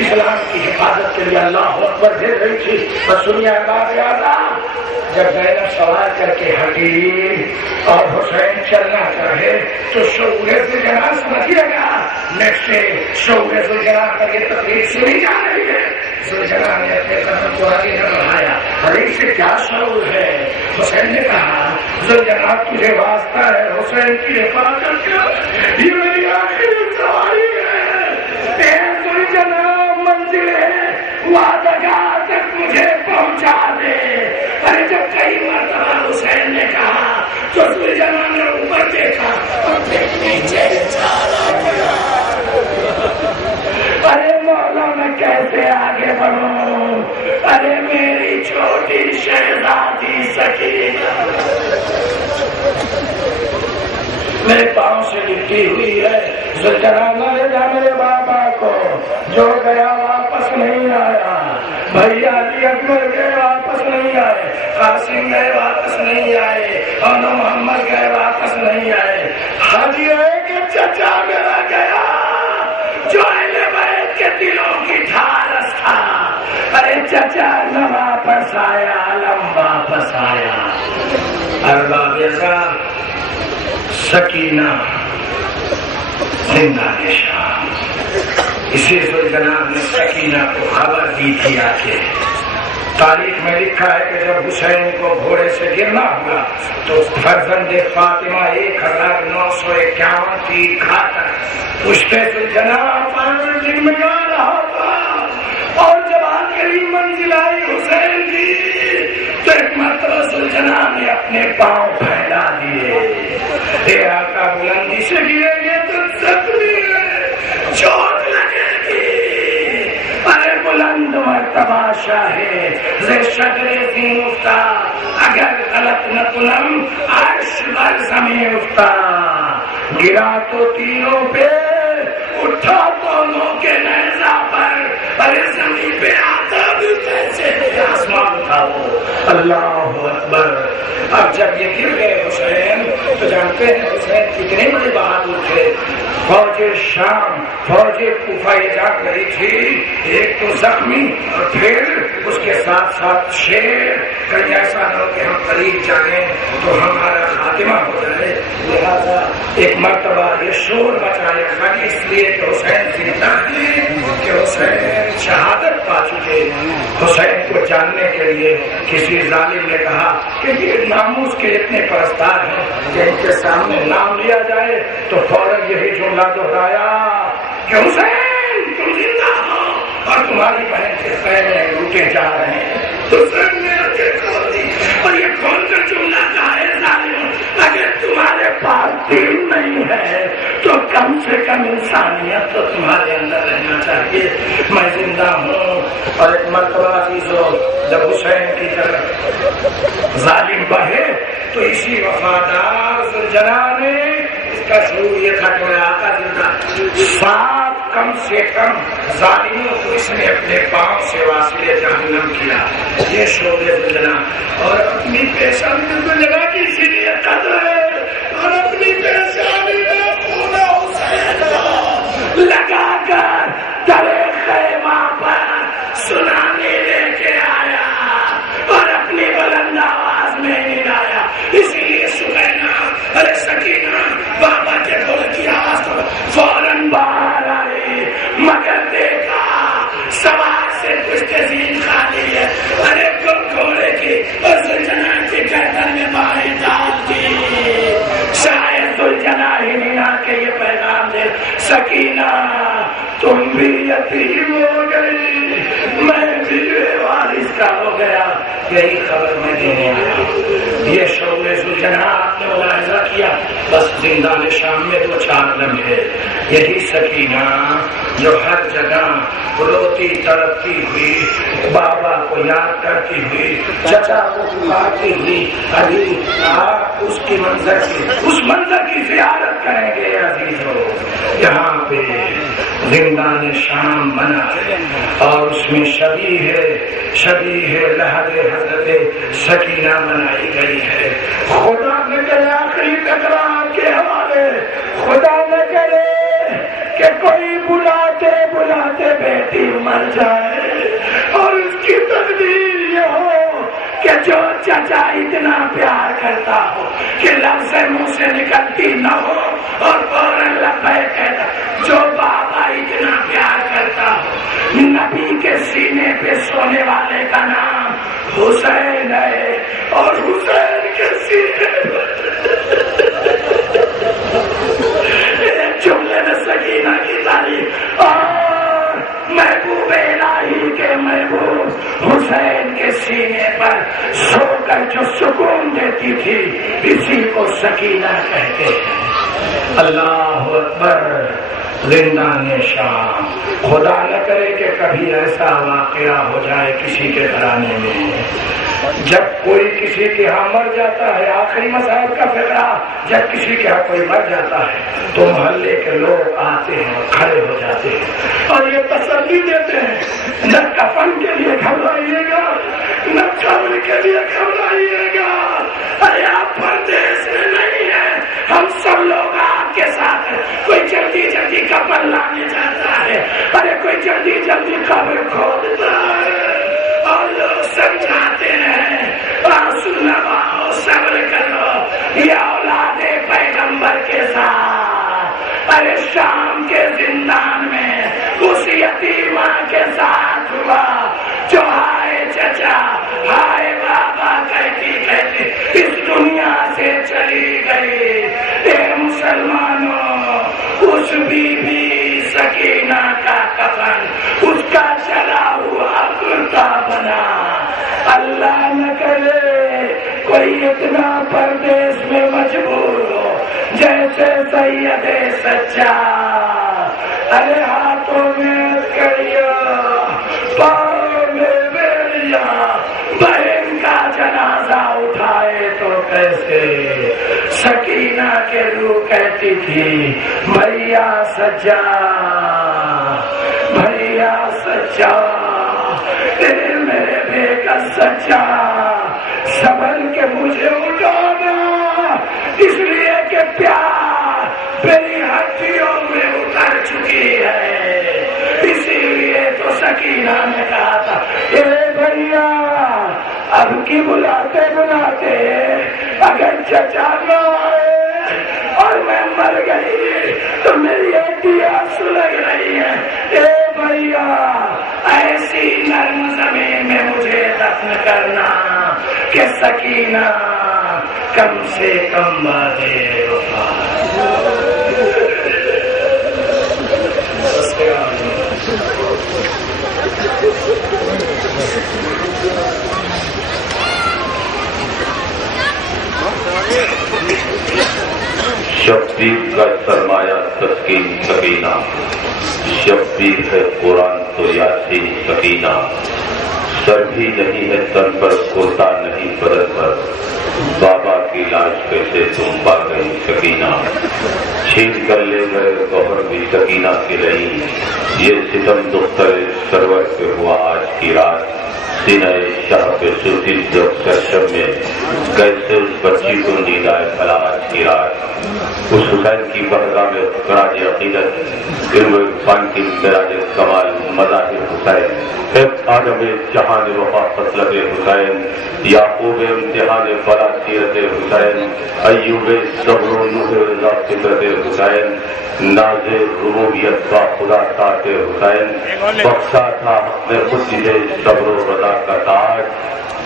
اسلام کی حفاظت کے لیے اللہ اکبر دے رہی تھی۔ بس سنیا بات یاد آ جب زینب سوار کر کے ہٹی اور حسین چلنا چاہے تو شعور ذوالجنا سمجھیے گا نیکسٹ سے شعور ذوالجنا پر یہ تقریر سنی جا رہی ہے۔ ذوالجنا نے اپنے قدم کو آگے نہ بڑھایا، ارے اس سے کیا شعور ہے؟ حسین نے کہا ذوالجنا تجھے واسطہ ہے حسین کی حفاظت کر، یہ میری آخری سواری ہے، اے ذوالجنا منزل ہے وعدگار تک مجھے پہنچا دے۔ ارے جب کئی مرتبہ حسین نے کہا تو ذوالجنا نے اوپر دیکھا اور پھر نیچے چارہ کیا، ارے مولا میں کیسے آگے بڑھوں، ارے میری چھوٹی شہزادی سکینہ میرے پاؤں سے لپٹی ہوئی ہے۔ ذوالجنا نہ لے جا میرے بابا کو، جو گیا واپس نہیں آیا، بھیا علی اکبر گئے واپس نہیں آئے، قاسم گئے واپس نہیں آئے، اور محمد گئے واپس نہیں آئے، خالی ایک چچا میرا گیا جو اہل بیت کے دلوں کی ڈھارس تھا۔ ارے چچا نہ واپس آیا، علم واپس آیا۔ ارباب اعظم سکینہ زندہ نشان، اسی ذوالجنا نے سکینہ کو خبر دی تھی آ کے۔ تاریخ میں لکھا ہے کہ جب حسین کو گھوڑے سے گرنا ہوا تو فرزند فاطمہ 1951 تیر کھا کر پشتے ذوالجنا پر ڈگمگا رہا تھا، اور جب آخری منزل آئی حسین کی تو ایک مرتبہ ذوالجنا نے اپنے پاؤں پھیلا دیے، اے آقا بلندی سے گریں گے تو زخمی چوٹ لگے گی، ارے بلند مرتبہ شاہے زے شجرے زین افتا، اگر غلط نہ کنم عرش بر زمین افتا، گرا تو تینوں پہ اٹھا دونوں کے نیزہ پر، ارے زمین پہ آتا بھی کیسے آسمان تھا وہ، اللہ اکبر۔ اب جب یہ گر گئے حسین تو جانتے ہیں حسین کتنے بڑے بہادر تھے۔ فوج شام فوج کوفہ یہ جان رہی تھی، ایک تو زخمی اور پھر اس کے ساتھ ساتھ شیر، کہیں ایسا نہ ہو کہ ہم قریب جائیں تو ہمارا خاتمہ ہو جائے، لہذا ایک مرتبہ یہ شور مچایا خالی اس لیے کہ حسین زندہ تھے، کہ حسین شہادت پا چکے۔ حسین کو جاننے کے لیے کسی ظالم نے کہا کہ یہ ناموس کے اتنے پرستار ہیں کہ ان کے سامنے نام لیا جائے تو فوراً یہی جملہ دہرایا کہ حسین تم زندہ ہو اور تمہاری بہن کے پہلے لوٹے جا رہے ہیں۔ حسین نے آنکھیں کھول دی اور یہ کھول کر جملہ کہا ہے ظالم، اگر تمہارے پاس دین نہیں ہے تو کم سے کم انسانیت تو تمہارے اندر رہنا چاہیے، میں زندہ ہوں۔ اور ایک مرتبہ عزیزو جب حسین کی طرف ظالم بڑھے تو اسی وفادار ذوالجنا نے کا شعور یہ تھا کہ میں آقا زندہ 7 کم سے کم ظالموں کو اس نے اپنے پاؤں سے واصل جہنم کیا، یہ شعور زلجنا، اور اپنی پیشانی میں زلجنا کی اسی لیے قدر ہے، اور اپنی پیشانی میں خون حسین لگا کر درے خیمہ پر سنانے لے کے آیا اور اپنی بلند آواز میں گایا۔ اسی لیے سکینہ ارے سکینہ بابا کے ڈھول کی آواز کو فوراً باہر آئی، مگر دیکھا سوار سے کچھ تزئین خالی ہے، ارے گھوڑے کی اور زلجنا کی گردن میں باہیں ڈال دی۔ شاید زلجنا ہی نہیں آ کے یہ پیغام دے، سکینہ تم بھی یتیم ہو گئی، میں بھی وارث کا ہو گیا، یہی خبر میں دینے آیا۔ یہ شعور زلجنا آپ نے ملاحظہ کیا، بس زندان شام میں 2-4 لمحے، یہی سکینہ جو ہر جگہ روتی تڑپتی ہوئی، بابا کو یاد کرتی ہوئی، چچا کو پکارتی ہوئی، ابھی آپ اس کی اس منظر کی زیارت کریں گے عزیزو۔ یہاں پہ زندان شام بنا ہے اور اس میں شبیہ لحد حضرت سکینہ بنائی گئی ہے۔ خدا نہ کرے آخری تکرار کے حوالے، خدا نہ کرے کہ کوئی بلاتے بلاتے بیٹی مر جائے اور اس کی تقدیر یہ ہو کہ جو چچا اتنا پیار کرتا ہو کہ لفظ منہ سے نکلتی نہ ہو اور فوراً لبیک کہتا، جو بابا اتنا پیار کرتا ہو، نبی کے سینے پہ سونے والے کا نام حسین ہے اور حسین کے سینے ایک جملے میں سکینہ کی تعریف اور محبوب الہی کے محبوب حسین کے سینے پر سو کر جو سکون دیتی تھی، اسی کو سکینہ کہتے ہیں۔ اللہ اکبر۔ زندان شام، خدا نہ کرے کہ کبھی ایسا واقعہ ہو جائے کسی کے گھرانے میں، جب کوئی کسی کے ہاں مر جاتا ہے، آخری مسائل کا فکرہ، جب کسی کے ہاں کوئی مر جاتا ہے تو محلے کے لوگ آتے ہیں، کھڑے ہو جاتے ہیں اور یہ تسلی دیتے ہیں، نہ کفن کے لیے گھبرائیے گا، نہ قبر کے لیے گھبرائیے گا، ارے آپ پردیس میں نہیں ہیں، ہم سب لوگ آپ کے ساتھ ہیں۔ کوئی جلدی جلدی کفن لانے جاتا ہے، ارے کوئی جلدی جلدی قبر کھودتا ہے اور لوگ سمجھاتے ہیں سنو صبر کرو، یہ اولاد پیغمبر کے ساتھ، ارے شام کے زندان میں اس یتیمہ کے ساتھ ہوا جو ہائے چچا ہائے بابا کہتی کہتی اس دنیا سے چلی گئی۔ اے مسلمانوں، اس بی بی سکینہ کا کفن اس کا چلا ہوا کرتا بنا۔ اللہ نہ کرے کوئی اتنا پردیس میں مجبور ہو جیسے سید سچا، ارے ہاتھوں میں کڑیا پاؤں میں بیڑیا، بہن کا جنازہ اٹھائے تو کیسے؟ سکینہ کے روح کہتی تھی بھیا سچا، بھیا سچا، میرے بیٹا سچا، سبل کے مجھے اٹھانا، اس لیے کہ پیار میری ہڈیوں میں اتر چکی ہے۔ اسی لیے تو سکینہ نے کہا تھا اے بھیا اب کی بلاتے بلاتے اگر چچا نہ آئے اور میں مر گئی تو میری ہڈیاں سلگ رہی ہیں، اے بھیا ایسی نرم زمین میں مجھے دفن کرنا کہ سکینہ کم سے کم باتیں وفا۔ شبیر کا سرمایہ تسکین سکینہ، شبیر ہے قرآن تو یاسین سکینہ، سر بھی نہیں ہے تن پر، کرتا نہیں بدن پر، بابا کے کی لاش کیسے تم پا گئی سکینہ، چھین کر لے گئے گوہر بھی سکینہ کی نہیں، یہ ستم دختر سرور پہ ہوا آج کی رات، سینہ شاہ پہ سوتی جب سرشم میں کیسے اس بچی کو نیند آئے بھلا آج کی رات، اس حسین کی بارگاہ میں فراج عقیدت، علم و عرفان کی معراج کمال مظاہر حسین، ایک آدم جہان وفا فضلت حسین، یعقوب امتحان بلا سیرت حسین، ایوب صبر و نوح رضا فطرت حسین، ناز ربوبیت کا خدا ساتھ حسین، بخشا تھا اپنے خود سے صبر و رضا کا تاج،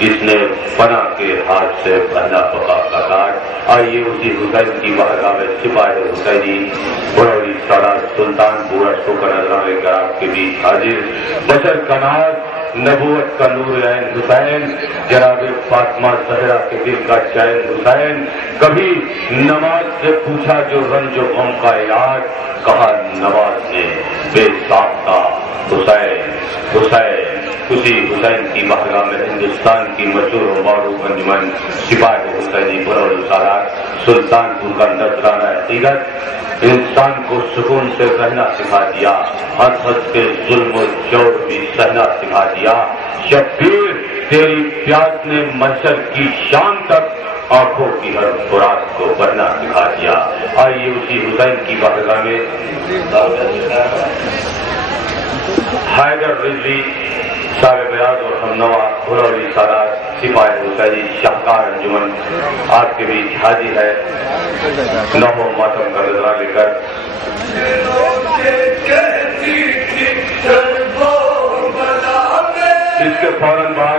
جس نے فنا کے ہاتھ سے پہنا بقا کا تاج۔ آئیے اسی حسین کی بارگاہ میں سپاہی حسینی بروری سالار سلطان پورا شو کا نظرہ لے کر آپ کے بیچ حاضر، بشر کا ناز نبوت کا نور عین حسین، جناب فاطمہ زہرا کے دل کا چین حسین، کبھی نماز سے پوچھا جو رنج و غم کا علاج، کہا نواز نے بے ساختہ حسین حسین۔ اسی حسین کی بارگاہ میں ہندوستان کی مشہور و معروف انجمن سپاہی حسینی بروری سالار سلطان پور کا نذرانہ عقیدت، انسان کو سکون سے رہنا سکھا دیا، ہنس ہنس کے ظلم و جور بھی سہنا سکھا دیا، شبیر تیری پیاس نے محشر کی شام تک آنکھوں کی ہر خوراک کو بڑھنا سکھا دیا۔ آئیے اسی حسین کی بارگاہ میں حیدر رضوی صاحب بیاض اور ہم نوا بروری سالار سپاہی حسینی شاہکار انجمن آپ کے بیچ حاضر ہے، نو ماتم کا نظرہ لے کر۔ اس کے فوراً بعد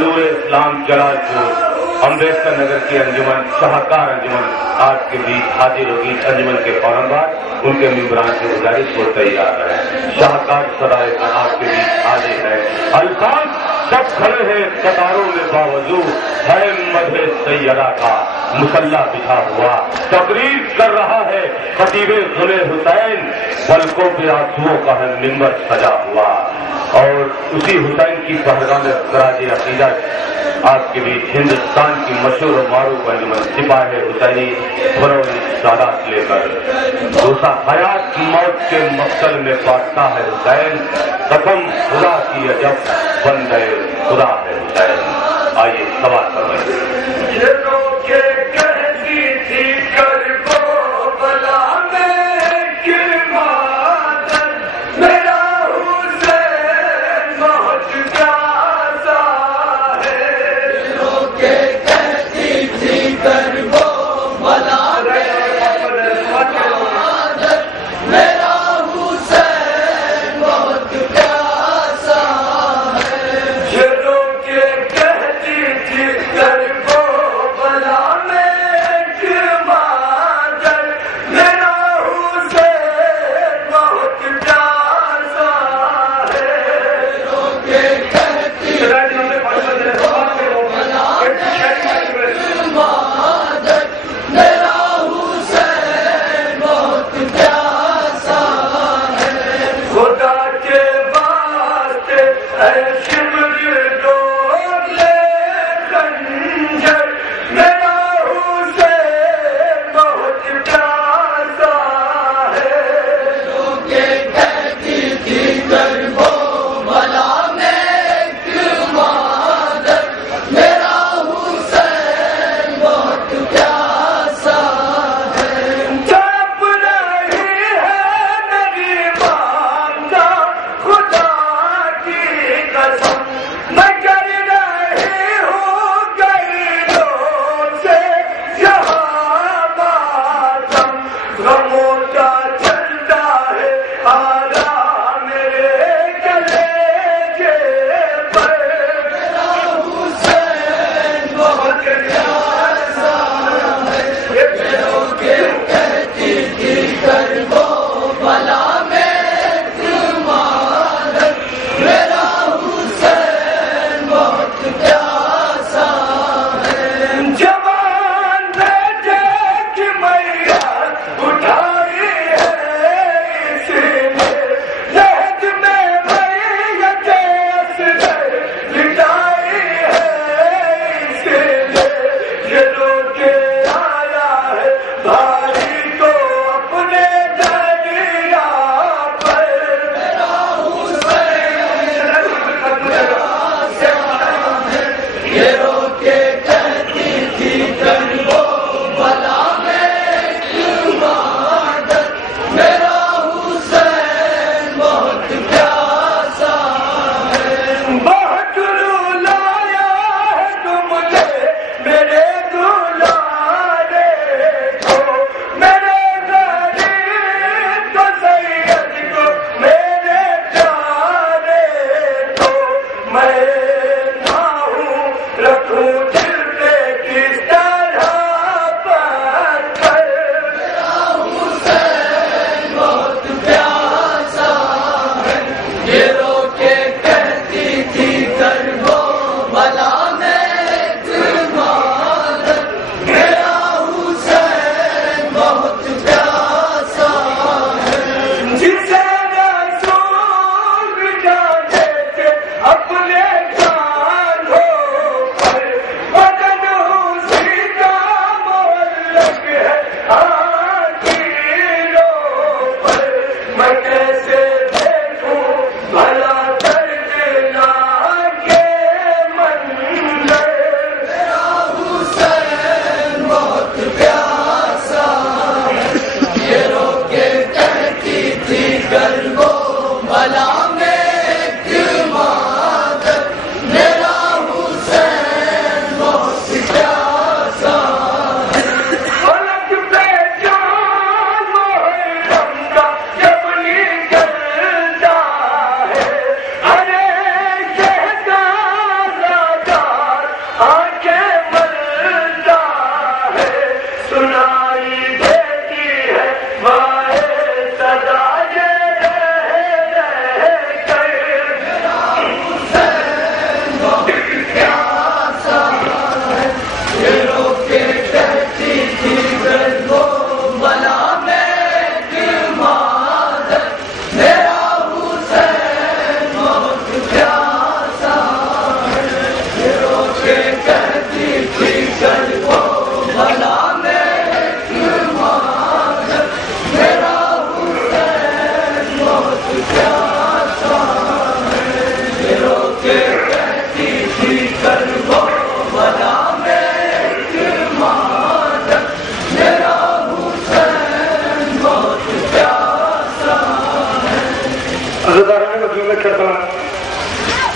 نور اسلام جلال پور امبیڈکر نگر کی انجمن شاہکار انجمن آپ کے بیچ حاضر ہوگی۔ انجمن کے فوراً بعد ان کے ممبران سے گزارش کو تیار ہے، شاہکار سرائے کا آپ کے بیچ حاضر ہے۔ الفاظ سب کھڑے ہیں قطاروں میں باوضو، ہے مدح سیدہ کا مسلح بچھا ہوا، تقریر کر رہا ہے خطیب غم حسین، پلکوں پہ آنسوؤں کا ہے منبر سجا ہوا۔ اور اسی حسین کی بارگاہ میں خراج عقیدت آپ کے بیچ ہندوستان کی مشہور و معروف انجمن سپاہی حسینی بروری سادات لے کر دوسرا حیات موت کے مقتل میں بانٹتا ہے حسین، قسم خدا کی عجب بندے خدا ہے حسین۔ آئیے سوال کروائیں۔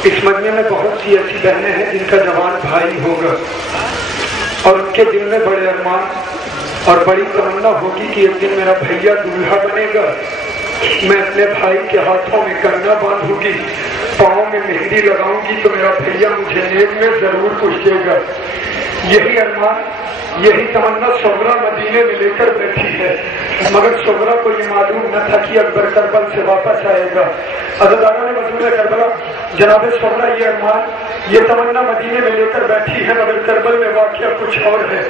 اس مجمع میں بہت سی ایسی بہنیں ہیں جن کا جوان بھائی ہوگا اور ان کے دل میں بڑے ارمان اور بڑی تمنا ہوگی کہ ایک دن میرا بھیا دولہا بنے گا، میں اپنے بھائی کے ہاتھوں میں کنگا باندھوں گی، پاؤں میں مہندی لگاؤں گی تو میرا بھیا مجھے نیب میں ضرور پوچھے گا۔ یہی ارمان، یہی تمنا صغرا مدینے میں لے کر بیٹھی ہے، مگر صغرا کو یہ معلوم نہ تھا کہ اکبر کربل سے واپس آئے گا۔ عزاداروں نے مزدور کربلا جناب صغرا یہ ارمان، یہ تمنا مدینے میں لے کر بیٹھی ہے، مگر کربل میں واقعہ کچھ اور ہے۔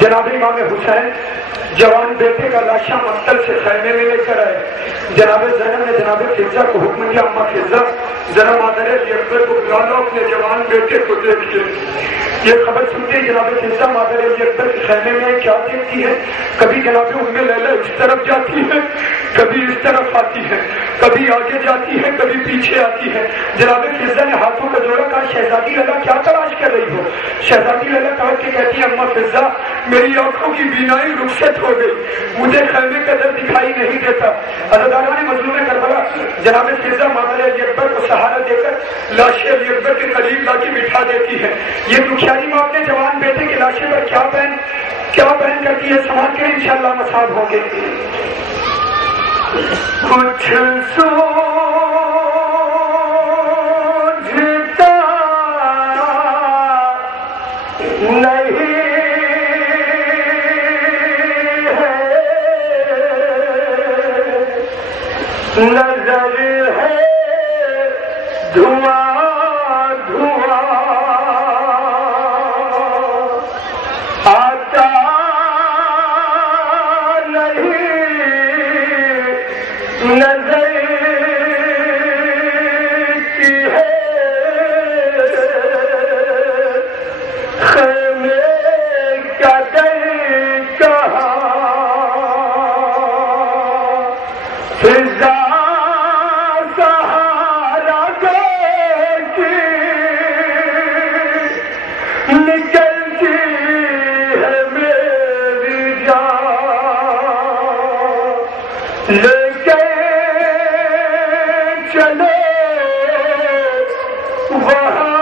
جناب امام حسین جوان بیٹے کا لاشا مقتل سے خیمے میں لے کر آئے۔ جناب زینب نے جناب فضا کو حکم دیا، اما فضا ذرا مادر اکبر کو بلا لو، اپنے جوان بیٹے کو دیکھیے۔ یہ خبر سنتے جناب فضا مادر اکبر کے خیمے میں کیا دیکھتی ہے، کبھی جناب ام لیلا اس طرف جاتی ہے، کبھی اس طرف آتی ہے، کبھی آگے جاتی ہے، کبھی پیچھے آتی ہے۔ جناب فضا نے ہاتھوں کا جوڑا، کہا شہزادی لیلا کیا تلاش کر رہی ہو؟ شہزادی لیلا کہا کہ کہتی ہے اما فضا میری آنکھوں کی بینائی رخصت ہو گئی، مجھے خیمے کا در دکھائی نہیں دیتا۔ عزاداران مظلوم کربلا جناب فضا مادر علی اکبر کو سہارا دے کر لاش علی اکبر کے قریب لا کے بٹھا دیتی ہے۔ یہ دکھیاری ماں اپنے جوان بیٹے کے لاشے پر کیا پہن کرتی ہے، سمجھ کر انشاءاللہ مصاب ہوں گے۔ کچھ سوچتا نہیں نظر ہے دھواں دھواں آتا نہیں نظر کی ہے خیمے کا در کہاں فضا لے کے چلے وہاں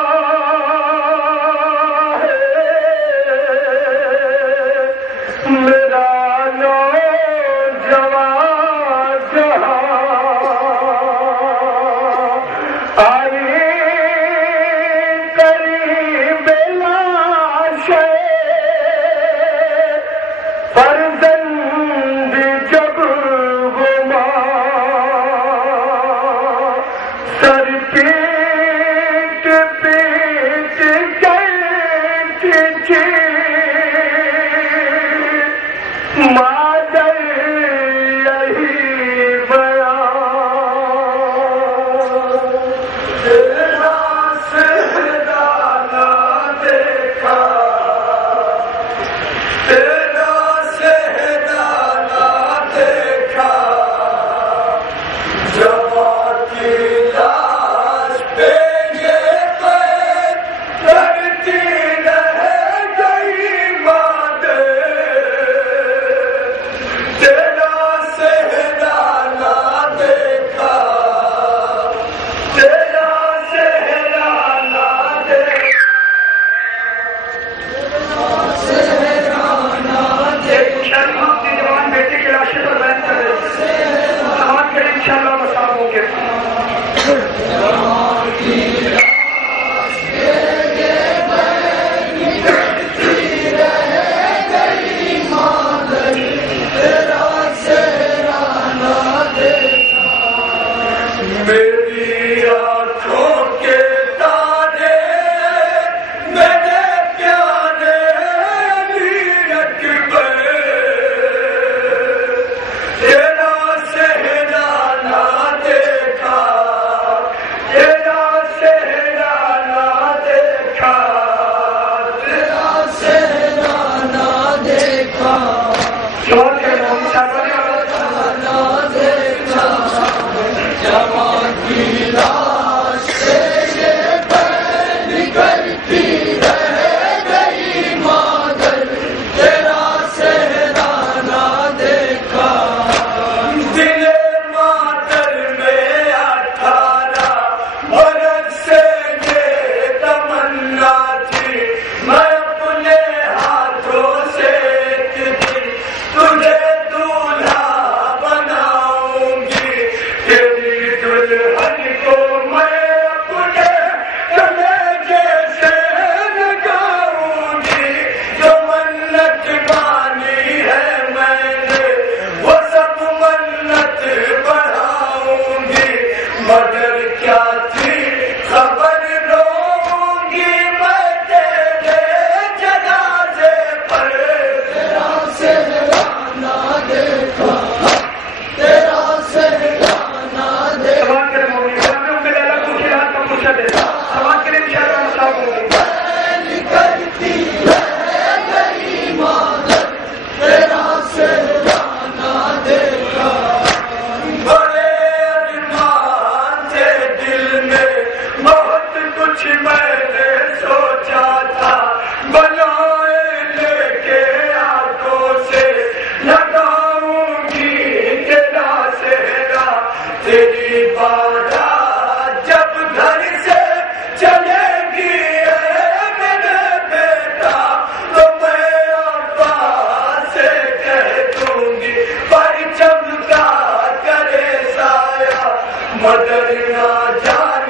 ہے میرا نوجوان جہاں آئی قریب لاش فرزند جب سر پیٹ کیا تھی خبر لوں گی میں تیرے جنازے پر، تیرا سہرانا دیکھا، تیرا سہرانا دیکھا. کرتی ہے گئی مادر تیرا سہرانا دیکھا. بڑے ارمان تھے دل میں، بہت کچھ میں نے سوچا تھا، بنائے لے کے آنکھوں سے لگاؤں گی تیرا سہرا. تیری بارات جب گھر سے چلے گی میرے بیٹا تو میں ابا سے کہہ دوں گی پرچم کا کرے سایہ، مدر نہ جانے